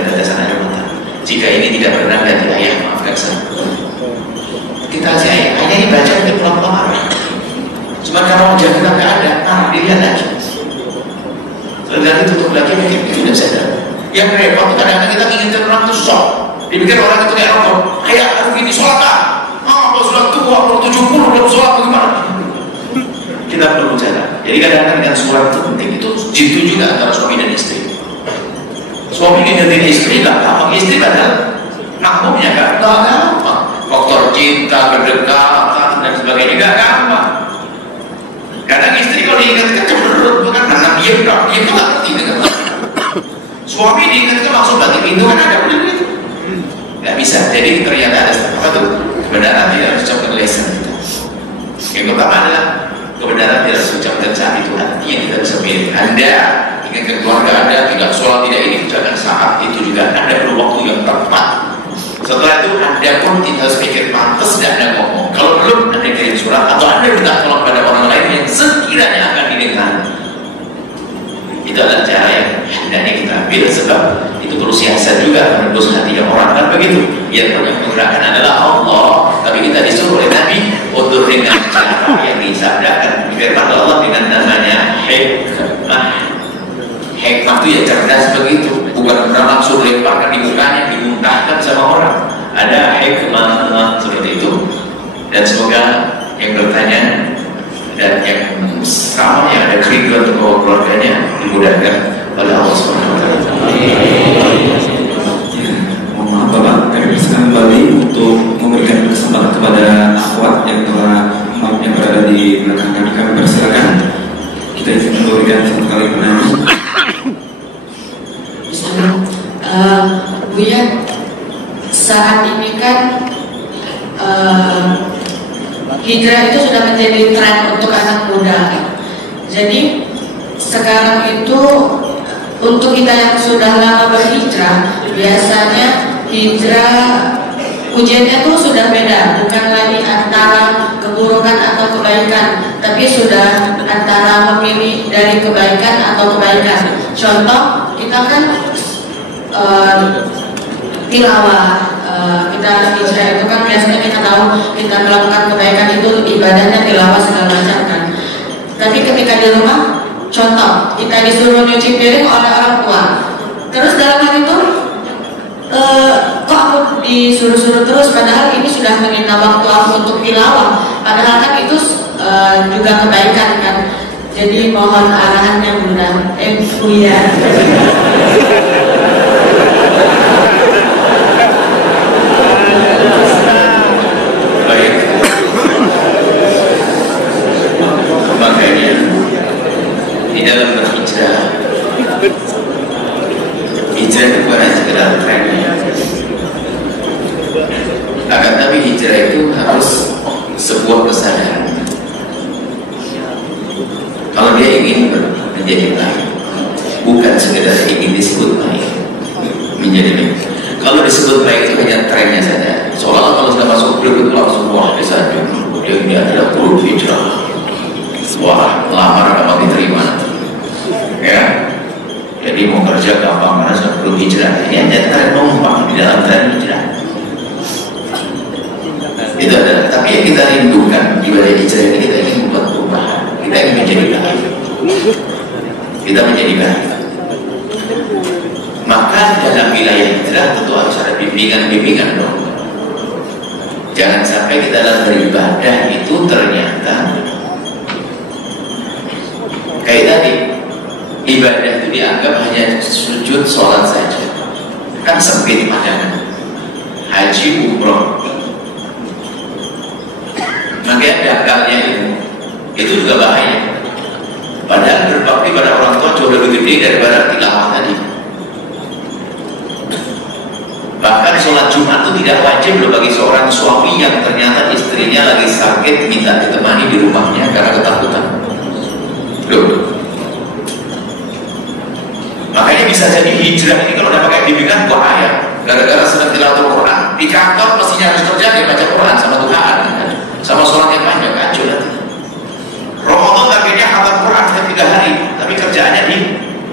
tetesan air mata. Jika ini tidak pernah ganti ayah, maafkan saya. Kita aja ayah ini baca itu pelan-pelan marah. Cuma kalau wajah kita nggak ada, dilihat lagi. Setelah tutup lagi mungkin tidak sadar. Yang repot kadang-kadang kita inginkan orang itu shock. Dipikir orang itu kayak rokok. Ayah, aduh ini sholat kan? Kalau sholat tua, kalau 70, belum sholat bagaimana? Kita perlu bicara. Jadi kadang-kadang dengan sholat itu penting. Itu jitu juga antara suami dan istri. Suami ngingetin istri nggak gampang. Istri padahal makmumnya nggak gampang. Faktor cinta, kedekatan dan sebagainya nggak gampang. Kadang istri kalau diingatkan cenderung bukan karena dia itu nggak ngerti dengan suami diingatkan langsung bagi pintu kan ada begitu. Nggak bisa. Jadi ternyata ada apa tuh kebenaran tidak harus ucapkan lesson. Yang pertama adalah kebenaran tidak harus ucapkan saat itu artinya kita bisa pilih. Anda ingatkan keluarga Anda tidak sholat tidak ini ucapkan saat itu juga Anda perlu waktu yang tepat. Setelah itu Anda pun tidak harus pikir pantas dan Anda ngomong. Kalau belum Anda kirim surat atau Anda minta tolong pada orang lain yang sekiranya akan didengar. Itu adalah cara yang hendaknya kita ambil sebab itu perlu siasat juga menembus hatinya orang kan begitu. Yang banyak menggerakkan adalah Allah, tapi kita disuruh oleh Nabi untuk dengan cara yang disabdakan. Firman Allah dengan namanya hikmah. Hikmah itu ya cerdas begitu, bukan pernah langsung lemparkan di mukanya, dimuntahkan sama orang. Ada hikmah seperti itu. Dan semoga yang bertanya dan yang sama yang ada kerinduan untuk keluarganya dimudahkan oleh Allah Subhanahu wa taala. Mohon maaf Bapak, kami persilakan kembali untuk memberikan kesempatan kepada akhwat yang berada di belakang kami. Kami persilakan. Kita izin memberikan satu kali penanya. Buya, saat ini kan hijrah itu sudah menjadi tren untuk anak muda. Jadi sekarang itu untuk kita yang sudah lama berhijrah, biasanya hijrah ujiannya tuh sudah beda, bukan lagi antara keburukan atau kebaikan, tapi sudah antara memilih dari kebaikan atau kebaikan. Contoh, kita kan tilawah, kita hijrah itu kan biasanya kita tahu kita melakukan kebaikan itu ibadahnya tilawah segala macam kan. Tapi ketika di rumah, contoh kita disuruh nyuci piring oleh orang tua, terus dalam hal itu kok aku disuruh-suruh terus, padahal ini sudah meminta waktu aku untuk tilawah, padahal kan itu juga kebaikan kan. Jadi mohon arahannya Bunda, Buya. Makanya di dalam berhijrah, hijrah bukan sekedar trennya, akan tapi hijrah itu harus sebuah kesadaran. Kalau dia ingin menjadi baik, bukan sekedar ingin disebut baik, menjadi baik. Kalau disebut baik itu hanya trennya saja. Soalnya kalau sudah masuk grup itu langsung wah bisa dia tidak perlu hijrah. Wah, lamar gampang diterima, ya. Jadi mau kerja gampang karena sudah perlu hijrah. Ini hanya tren numpang di dalam tren hijrah. Itu adalah. Tapi yang kita rindukan di balik hijrah ini, kita ingin membuat perubahan. Kita ingin menjadi baik. Kita menjadi baik. Maka dalam wilayah hijrah tentu harus ada bimbingan-bimbingan dong. Jangan sampai kita dalam beribadah itu ternyata kayak tadi, ibadah itu dianggap hanya sujud sholat saja, kan sempit pandangan. Haji umroh, makanya dangkalnya itu juga bahaya. Padahal berbakti pada orang tua jauh lebih gede daripada tilawah tadi. Bahkan sholat Jumat itu tidak wajib loh bagi seorang suami yang ternyata istrinya lagi sakit minta ditemani di rumahnya karena ketakutan. Loh. hijrah ini kalau udah pakai bimbingan bahaya. Gara-gara sedang tilawatul Quran di kantor mestinya harus kerja dia baca Quran sama Tuhan, sama sholat yang banyak kacau nanti. Ramadan targetnya khatam Quran setiap 3 hari, tapi kerjaannya di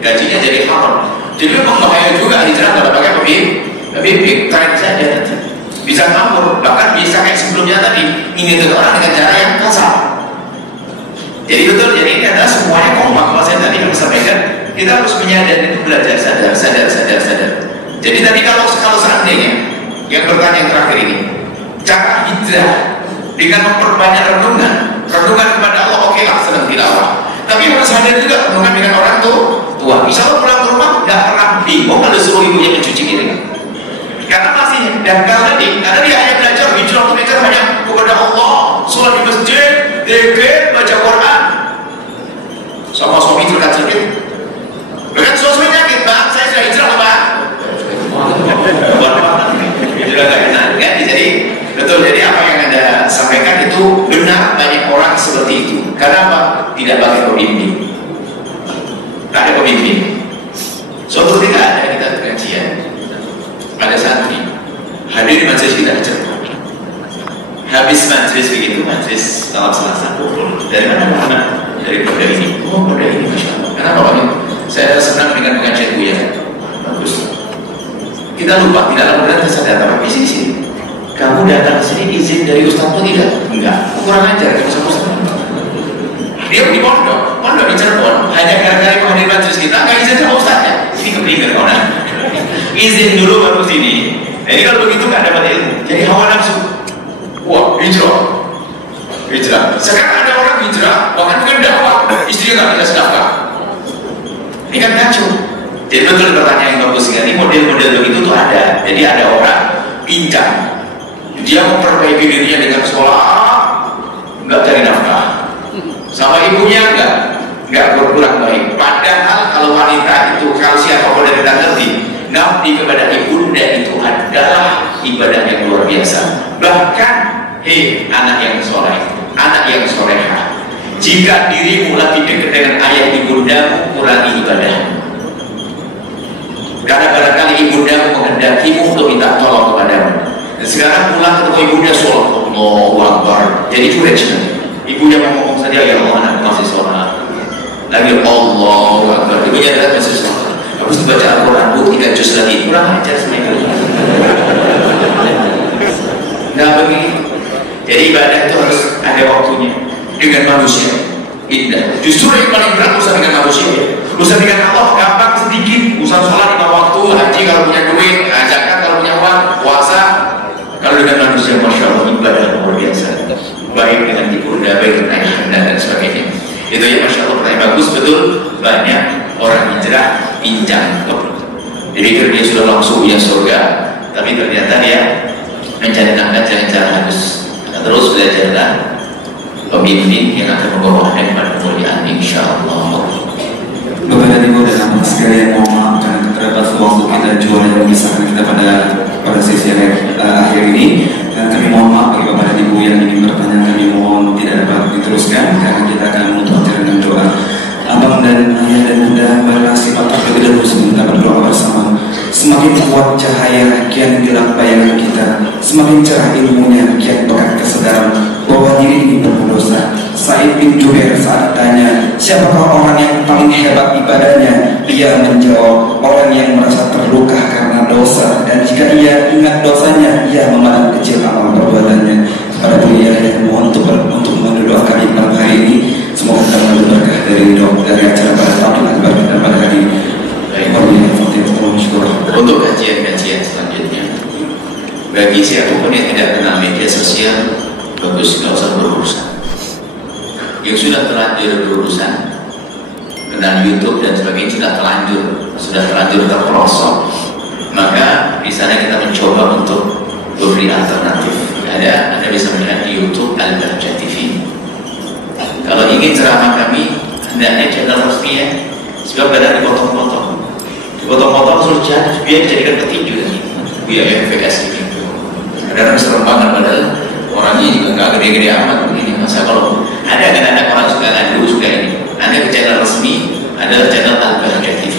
gajinya jadi haram. Jadi memang bahaya juga hijrah kalau pakai pembimbing, tren saja nanti bisa campur, bahkan bisa kayak sebelumnya tadi ingin orang dengan cara yang kasar. Jadi betul, jadi ini adalah semuanya kompak. Kalau saya tadi yang sampaikan, kita harus menyadari itu, belajar sadar. Jadi tadi kalau seandainya yang bertanya yang terakhir ini, cara hijrah dengan memperbanyak renungan kepada Allah, oke lah sedang tilawah. Tapi harus sadar juga renungan dengan orang tua. Misalnya pulang ke rumah nggak pernah bingung kalau suruh ibunya mencuci piring, karena masih dangkal tadi, karena dia hanya belajar hijrah hanya kepada Allah, sholat di masjid, zikir, baca Quran. Sama suami cerita-cerita dengan suami nyakit, Bang, saya sudah hijrah, Bang. Hijrah gak enak, kan? Jadi betul, jadi apa yang Anda sampaikan itu benar, banyak orang seperti itu. Karena apa? Tidak pakai pembimbing. Tak ada pembimbing. Suatu ketika ada kita kajian, ada santri hadir di majelis kita cerita. Habis majelis begitu, majelis malam Selasa, dari mana? Dari Polda ini. Oh, Polda ini, Masya Allah. Kenapa Pak? Saya senang dengan pengajian Buya. Bagus. Kita lupa, tidak lama kemudian saya datang di sini. Kamu datang ke sini izin dari Ustaz atau tidak? Enggak. Kurang ajar ke Ustaz. Dia di pondok di Cirebon, hanya gara-gara mau hadir majelis kita, nggak izin sama Ustaznya. Ini kepinggir kau nah. Izin dulu baru sini. Jadi kalau begitu nggak dapat ilmu. Jadi hawa nafsu. Wah, hijrah. Sekarang ada orang hijrah, bahkan bukan dakwah, istrinya nggak bisa sedekah. Ini kan kacau. Jadi betul pertanyaan yang bagus sekali. Model-model begitu tuh ada. Jadi ada orang pincang, dia memperbaiki dirinya dengan sekolah, nggak cari nafkah, sama ibunya nggak berkurang baik. Padahal kalau wanita itu, kalau siapapun dari kita ngerti, ngabdi kepada ibunda itu adalah ibadah yang luar biasa. Bahkan, anak yang soleha, jika dirimu lagi dekat dengan ayah ibundamu, kurangi ibadah. Karena barangkali ibundamu menghendakimu untuk minta tolong kepadamu. Dan sekarang pulang ketemu ibunda sholat, Allahu Akbar. Jadi courage. Ibunya mau ngomong saja, ya Allah, anak masih sholat. Lagi Allahu Akbar. Ibunya datang masih sholat. Habis itu baca Al-Quran, 3 juz lagi. Kurang ajar semuanya. Nah begitu. Jadi ibadah itu harus ada waktunya. Dengan manusia indah. Justru yang paling berat usaha dengan manusia. Usaha dengan Allah gampang sedikit. Usaha sholat 5 waktu, haji kalau punya duit, zakat kalau punya uang, puasa. Kalau dengan manusia, Masya Allah, ibadah luar biasa. Baik dengan ibunda, baik dengan ayahanda dan sebagainya. Itu ya Masya Allah, pertanyaan bagus. Betul, banyak orang hijrah pincang. Dipikir dia sudah langsung punya surga, tapi ternyata dia mencari nafkah dengan cara harus terus belajarlah pemimpin yang akan membawa Anda kepada kemuliaan, insya Allah. Bapak dan Ibu dan anak sekalian, mohon maaf karena terdapat waktu kita jual yang memisahkan kita pada sesi akhir ini. Dan kami mohon maaf bagi Bapak dan Ibu yang ingin bertanya, kami mohon tidak dapat diteruskan karena kita akan menutup acara dengan doa. Abang dan ayah dan bunda, marilah sifat terlebih dahulu sebelum kita berdoa bersama. Semakin kuat cahaya, kian gelap bayangan kita. Semakin cerah ilmunya, kian pekat kesadaran bahwa diri ini berdosa. Said bin Jubair saat ditanya, siapakah orang yang paling hebat ibadahnya? Ia menjawab, orang yang merasa terluka karena dosa, dan jika ia ingat dosanya, ia memandang kecil amal perbuatannya. Kepada beliau yang mohon untuk mendoakan kami malam hari ini, semoga kita mengambil berkah dari acara pada tahun akbar kita pada hari ini. Untuk kajian-kajian selanjutnya, bagi siapapun yang tidak kenal media sosial, bagus nggak usah berurusan. Yang sudah terlanjur berurusan kenal YouTube dan sebagainya sudah terlanjur terperosok, maka di sana kita mencoba untuk beri alternatif. Anda bisa melihat di YouTube Al-Bahjah TV. Kalau ingin ceramah kami, hendaknya channel resmi ya, sebab kadang dipotong-potong suruh biar dijadikan petinju biar FVS ini. Kadang serem banget padahal orangnya juga nggak gede-gede amat begini. Masa kalau ada kan orang suka ngadu suka ini, Anda ke channel resmi adalah channel Al-Bahjah TV.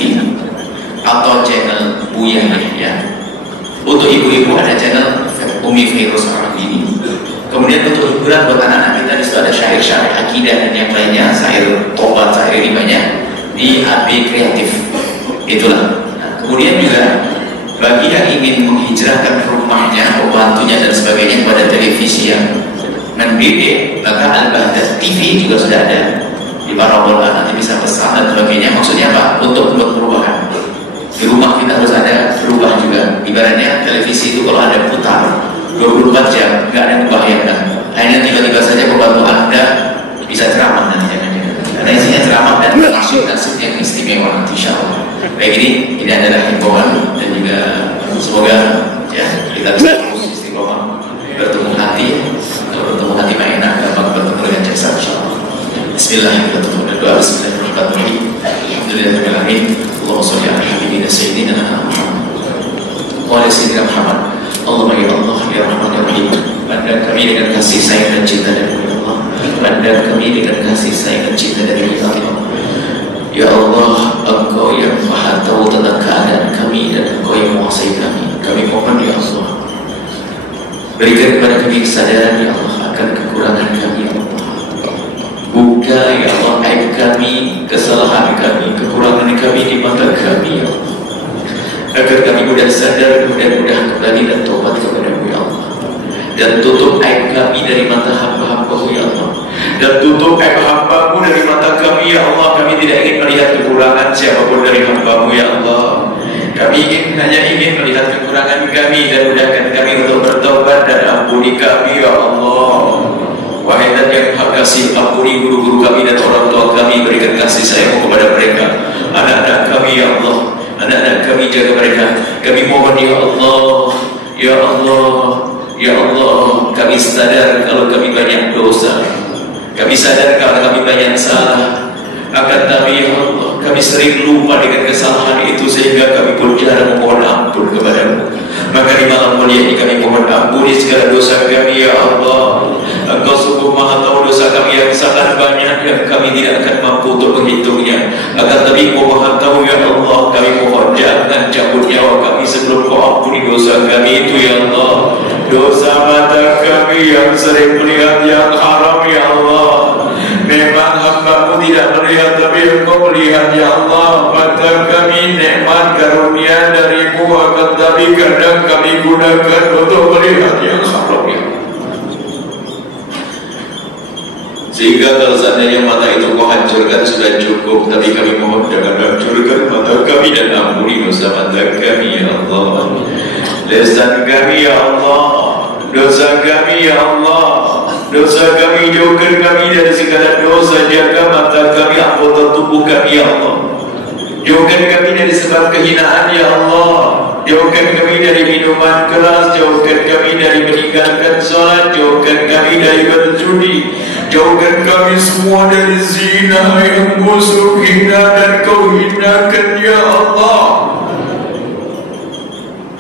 atau channel Buya ya. Untuk ibu-ibu ada channel Umi Virus Arabini. Kemudian untuk hiburan buat anak-anak kita di situ ada syair-syair akidah dan yang lainnya, syair tobat, syair rimanya di HB Kreatif. Itulah. Nah, kemudian juga bagi yang ingin menghijrahkan rumahnya, pembantunya dan sebagainya pada televisi yang non-BD, maka Al-Bahjah TV juga sudah ada di parabola, nanti bisa pesan dan sebagainya. Maksudnya apa? Untuk membuat perubahan. Di rumah kita harus ada berubah juga. Ibaratnya televisi itu kalau ada putar 24 jam, nggak ada yang membahayakan. Hanya tiba-tiba saja pembantu Anda bisa ceramah nanti, jangan-jangan. Karena isinya ceramah dan nasib yang istimewa nanti, insya Allah. Baik, ini adalah himbauan dan juga semoga ya kita bisa terus istiqomah bertemu hati, kalau bertemu hati mah enak, gampang bertemu dengan jasa, insya Allah. Bismillahirrahmanirrahim. Doa Bismillahirrahmanirrahim. Alhamdulillahirrahmanirrahim. Allahumma sholli ala habibina sayyidina Muhammad wa ala sayyidina Muhammad. Allahumma ya Allah ya Rahman ya Rahim, pandang kami dengan kasih sayang dan cinta dari Allah. Pandang kami dengan kasih sayang dan cinta dari Allah. Ya Allah, Engkau yang Maha tahu tentang keadaan kami dan Engkau yang menguasai kami. Kami mohon ya Allah, berikan kepada kami kesadaran ya Allah akan kekurangan kami ya Allah. Buka ya Allah aib kami, kesalahan kami, kekurangan kami di mata kami ya Allah, agar kami mudah sadar, mudah-mudah kembali dan tobat kepada-Mu ya Allah. Dan tutup aib kami dari mata hamba-Hamba-Mu ya Allah. Dan tutup aib hamba-Mu dari mata kami ya Allah. Kami tidak ingin melihat kekurangan siapapun dari hamba-Mu ya Allah. Kami hanya ingin melihat kekurangan kami dan mudahkan kami untuk bertobat dan ampuni kami ya Allah. Wahai Dan yang Maha Kasih, ampuni guru-guru kami dan orang tua kami, berikan kasih sayang kepada mereka. Anak-anak kami ya Allah, anak-anak kami jaga mereka. Kami mohon ya Allah, ya Allah, ya Allah. Kami sadar kalau kami banyak dosa, kami sadar kalau kami banyak salah. Akan tapi ya Allah, kami sering lupa dengan kesalahan itu sehingga kami pun jarang memohon ampun kepada-Mu. Maka di malam mulia ini kami mohon ampuni segala dosa kami ya Allah. Engkau sungguh Maha tahu dosa kami yang sangat banyak yang kami tidak akan mampu untuk menghitungnya. Akan tapi Engkau Maha tahu ya Allah, kami mohon jangan cabut nyawa kami sebelum Kau ampuni dosa kami itu ya Allah. Dosa mata kami yang sering melihat yang haram ya Allah. Memang hamba-Mu tidak melihat, tapi Engkau melihat ya Allah. Mata kami nikmat karunia dari-Mu, akan tapi kadang kami gunakan untuk melihat yang haram ya. Sehingga kalau seandainya mata itu Kau hancurkan sudah cukup, tapi kami mohon jangan hancurkan mata kami dan ampuni dosa mata kami ya Allah. Lisan kami ya Allah, dosa kami ya Allah, dosa kami jauhkan kami dari segala dosa. Jaga mata kami, anggota tubuh kami ya Allah. Jauhkan kami dari sebab kehinaan ya Allah. Jauhkan kami dari minuman keras, jauhkan kami dari meninggalkan sholat, jauhkan kami dari berjudi, jauhkan kami semua dari zina yang busuk, hina dan Kau hinakan ya Allah.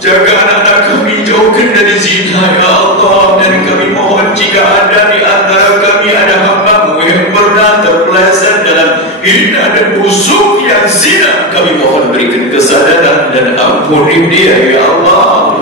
Jaga anak-anak kami, jauhkan dari zina ya Allah. Dan kami mohon jika ada di antara kami ada hamba-Mu yang pernah terpeleset dalam hina dan busuk yang zina, kami mohon berikan kesadaran dan ampuni dia ya Allah.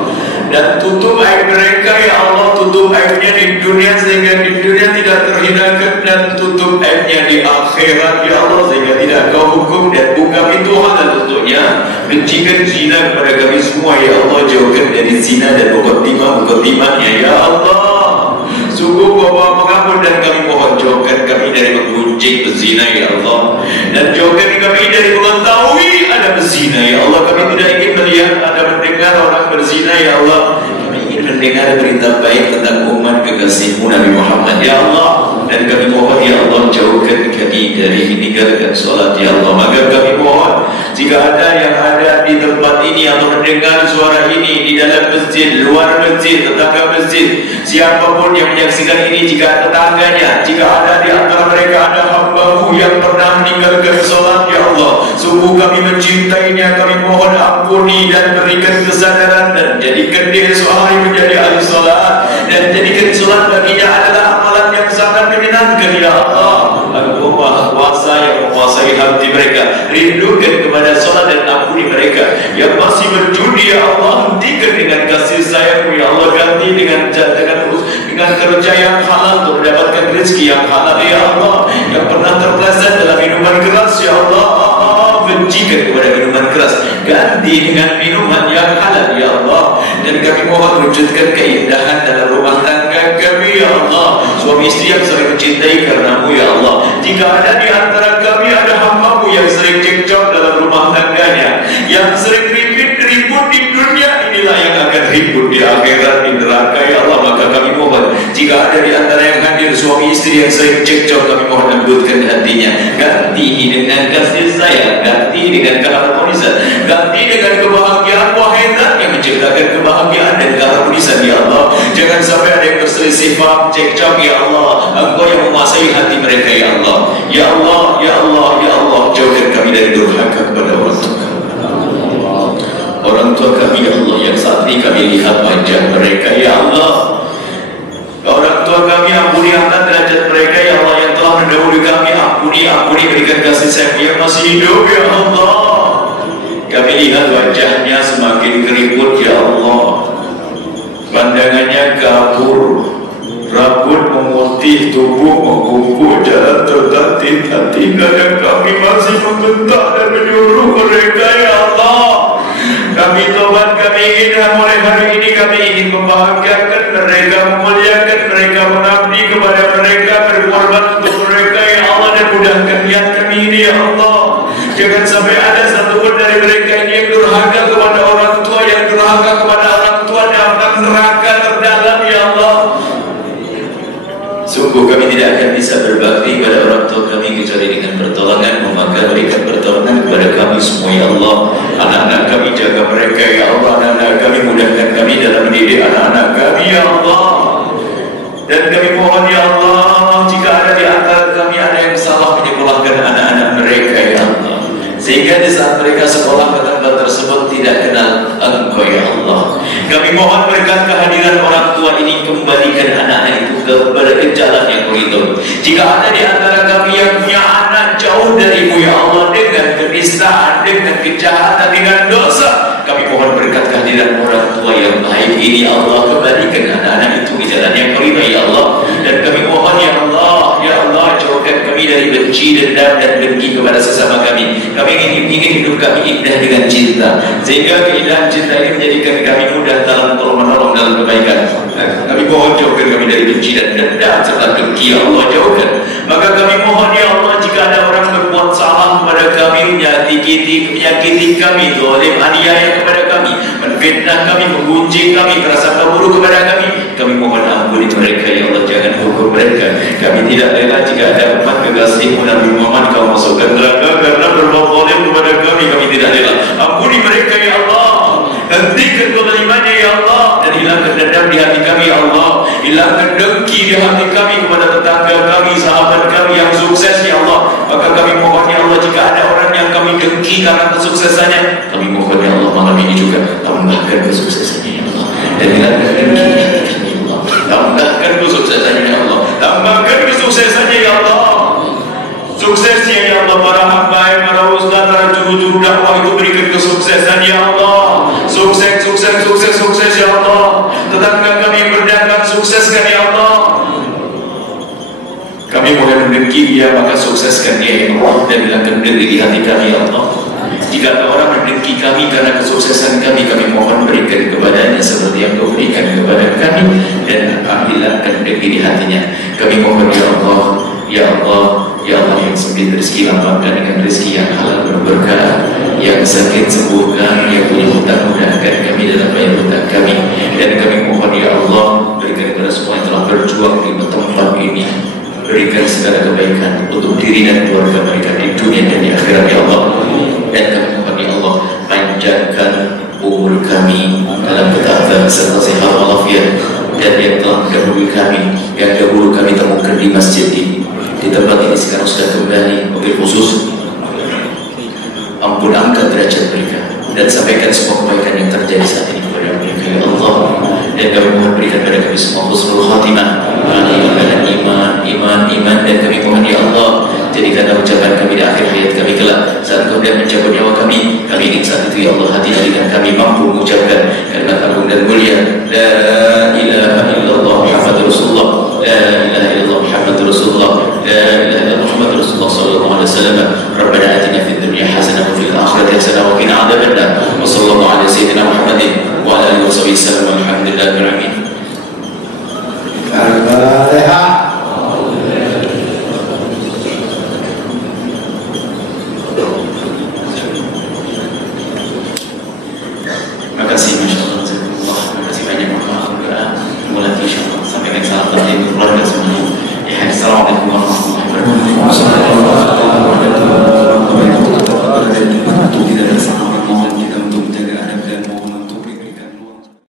Dan tutup aib mereka ya Allah, tutup aibnya di dunia sehingga di dunia tidak terhinakan, dan tutup aibnya di akhirat ya Allah sehingga tidak Kau hukum dan buka pintu halal untuknya. Bencikan zina kepada kami semua ya Allah, jauhkan dari zina dan mukaddimah-mukaddimahnya ya Allah. Sungguh Bapa pengampun dan kami mohon jauhkan kami dari menggunjing berzina ya Allah, dan jauhkan kami dari mengetahui ada berzina ya Allah. Kami tidak ingin melihat ada mendengar orang berzina ya Allah. Kami ingin mendengar berita baik tentang umat kekasih-Mu Nabi Muhammad ya Allah. Dan kami mohon ya Allah, jauhkan kami dari meninggalkan sholat ya Allah. Maka kami mohon jika ada yang ada di tempat ini atau mendengar suara ini di dalam masjid, luar masjid, tetangga masjid, siapapun yang menyaksikan ini, jika tetangganya, jika ada di antara mereka ada hamba-Mu yang pernah meninggalkan sholat ya Allah, sungguh kami mencintainya, kami mohon ampuni dan berikan kesadaran dan jadikan dia suatu hari menjadi ahli sholat, dan jadikan sholat baginya adalah amalan yang sangat menyenangkan ya Allah. Engkau Maha Kuasa yang menguasai hati mereka, rindukan kepada salat dan ampuni mereka. Yang masih berjudi ya Allah, hentikan dengan kasih sayang-Mu ya Allah, ganti dengan kerja yang halal untuk mendapatkan rezeki yang halal ya Allah. Yang pernah terpeleset dalam minuman keras ya Allah, bencikan kepada minuman keras, ganti dengan minuman yang halal ya Allah. Dan kami mohon wujudkan keindahan dalam rumah tangga kami ya Allah, suami istri yang sering mencintai karena-Mu ya Allah. Jika ada di antara kami ada hamba-Mu yang sering cekcok dalam rumah tangganya, yang sering ribut di dunia, inilah yang akan ribut di akhirat di neraka ya Allah. Maka kami mohon, jika ada di antara yang hadir suami istri yang sering cekcok, kami mohon lembutkan hatinya, ganti dengan kasih sayang, ganti dengan keharmonisan, ganti dengan kebahagiaan. Wahai Zat yang menciptakan kebahagiaan dan keharmonisan ya Allah, jangan sampai ada yang berselisih paham, cekcok ya Allah. Engkau yang menguasai hati mereka ya Allah. Ya Allah, ya Allah, ya Allah, jauhkan kami dari durhaka kepada orang tua kami ya Allah, yang saat ini kami lihat wajah mereka ya Allah. Orang tua kami, ampuni, angkat derajat mereka ya Allah. Yang telah mendahului kami, ampuni, berikan kasih sayang yang masih hidup ya Allah. Kami lihat wajahnya semakin keriput ya Allah, pandangannya kabur, rambut memutih, tubuh membungkuk, jalan tertatih-tatih, dan kami masih membentak dan menyuruh mereka ya Allah. Kami tobat, kami ingin mulai hari ini kami ingin membahagiakan mereka, memuliakan mereka, mengabdi kepada mereka, berkorban untuk mereka ya Allah, dan mudahkan niat kami ini ya Allah. Jangan sampai ada satupun dari mereka ini yang durhaka kepada orang tua, yang durhaka kepada orang tua dalam neraka terdalam ya Allah. Sungguh kami tidak akan bisa berbakti pada orang tua kami kecuali dengan pertolongan, maka berikan pertolongan kepada kami semua ya Allah. Anak-anak kami jaga mereka ya Allah, anak-anak kami mudahkan kami dalam mendidik anak-anak kami ya Allah. Dan kami mohon ya Allah, jika ada di antara kami ada yang salah menyekolahkan anak-anak mereka ya Allah, sehingga di saat mereka sekolah ke tempat tersebut tidak kenal Engkau ya Allah, kami mohon berkat kehadiran orang tua ini, kembalikan anak-anak itu kepada jalan yang begitu. Jika ada di antara kami yang punya anak jauh dari-Mu ya Allah, dengan kenistaan, dengan kejahatan, dengan dosa, kami mohon berkat kehadiran orang tua yang baik ini ya Allah, kembalikan anak-anak itu di jalan yang begitu ya Allah. Dan kami mohon ya Allah, ya Allah, jauhkan kami dari benci, dendam, dan dengki kepada sesama kami. Kami ingin hidup kami indah dengan cinta, sehingga keindahan cinta ini menjadikan kami mudah dalam menolong dalam kebaikan. Kami mohon jauhkan kami dari benci dan dendam serta dengki ya Allah, jauhkan. Maka kami mohon ya Allah, jika ada orang berbuat salah kepada kami, menyakiti kami, zalim, aniaya kepada kami, menfitnah kami, menggunjing kami, prasangka buruk kepada kami mohon ampuni mereka ya Allah, jangan hukum mereka. Kami tidak rela jika ada umat kekasih-Mu Nabi Muhammad Kau masukkan neraka karena berbuat zalim kepada kami tidak rela. Ampuni mereka ya Allah, hentikan kezalimannya ya Allah, dan hilangkan dendam di hati kami ya Allah, hilangkan dengki di hati kami kepada tetangga kami, sahabat kami yang sukses ya Allah. Maka kami mohon ya Allah, jika ada orang yang kami dengki karena kesuksesannya, kami mohon ya Allah, malam ini juga tambahkan kesuksesannya ya Allah, dan hilangkan dengki di hati kami ya Allah, tambahkan kesuksesannya ya Allah, tambahkan kesuksesannya ya Allah. Suksesnya ya Allah, para hamba, para ustaz, para juru-juru dakwah itu berikan kesuksesan ya Allah. Sukses ya Allah. Tetangga kami yang berdagang, sukseskan ya Allah. Kami boleh mendengki dia, maka sukseskan dia ya Allah, dan hilangkan dengki di hati kami ya Allah. Jika ada orang mendengki kami karena kesuksesan kami mohon berikan kepadanya seperti yang Kau berikan kepada kami, dan hilangkan dengki di hatinya. Kami mohon ya Allah, ya Allah, ya Allah, yang sempit rezeki lapangkan dengan rezeki yang halal berberkah, yang sakit sembuhkan, yang punya hutang mudahkan kami dalam bayar hutang kami. Dan kami mohon ya Allah, berikan kepada semua yang telah berjuang di tempat ini, berikan segala kebaikan untuk diri dan keluarga mereka di dunia dan di akhirat ya Allah. Dan kami mohon ya Allah, panjangkan umur kami dalam ketaatan serta sehat walafiat. Dan yang telah mendahului kami, yang dahulu kami temukan di masjid ini, di tempat ini sekarang sudah kembali, mobil khusus, ampun angkat derajat mereka, dan sampaikan semua kebaikan yang terjadi saat ini kepada mereka ya Allah. Dan kami mohon berikan kepada kami semua husnul khatimah, iman, dan kami mohon ya Allah, jadikanlah ucapan kami di akhir hayat kami kelak fil akhirati hasanah wa qina adzabannar. Wassallallahu ala sayyidina Muhammadin wa ala alihi wasallam. Alhamdulillahirabbil alamin.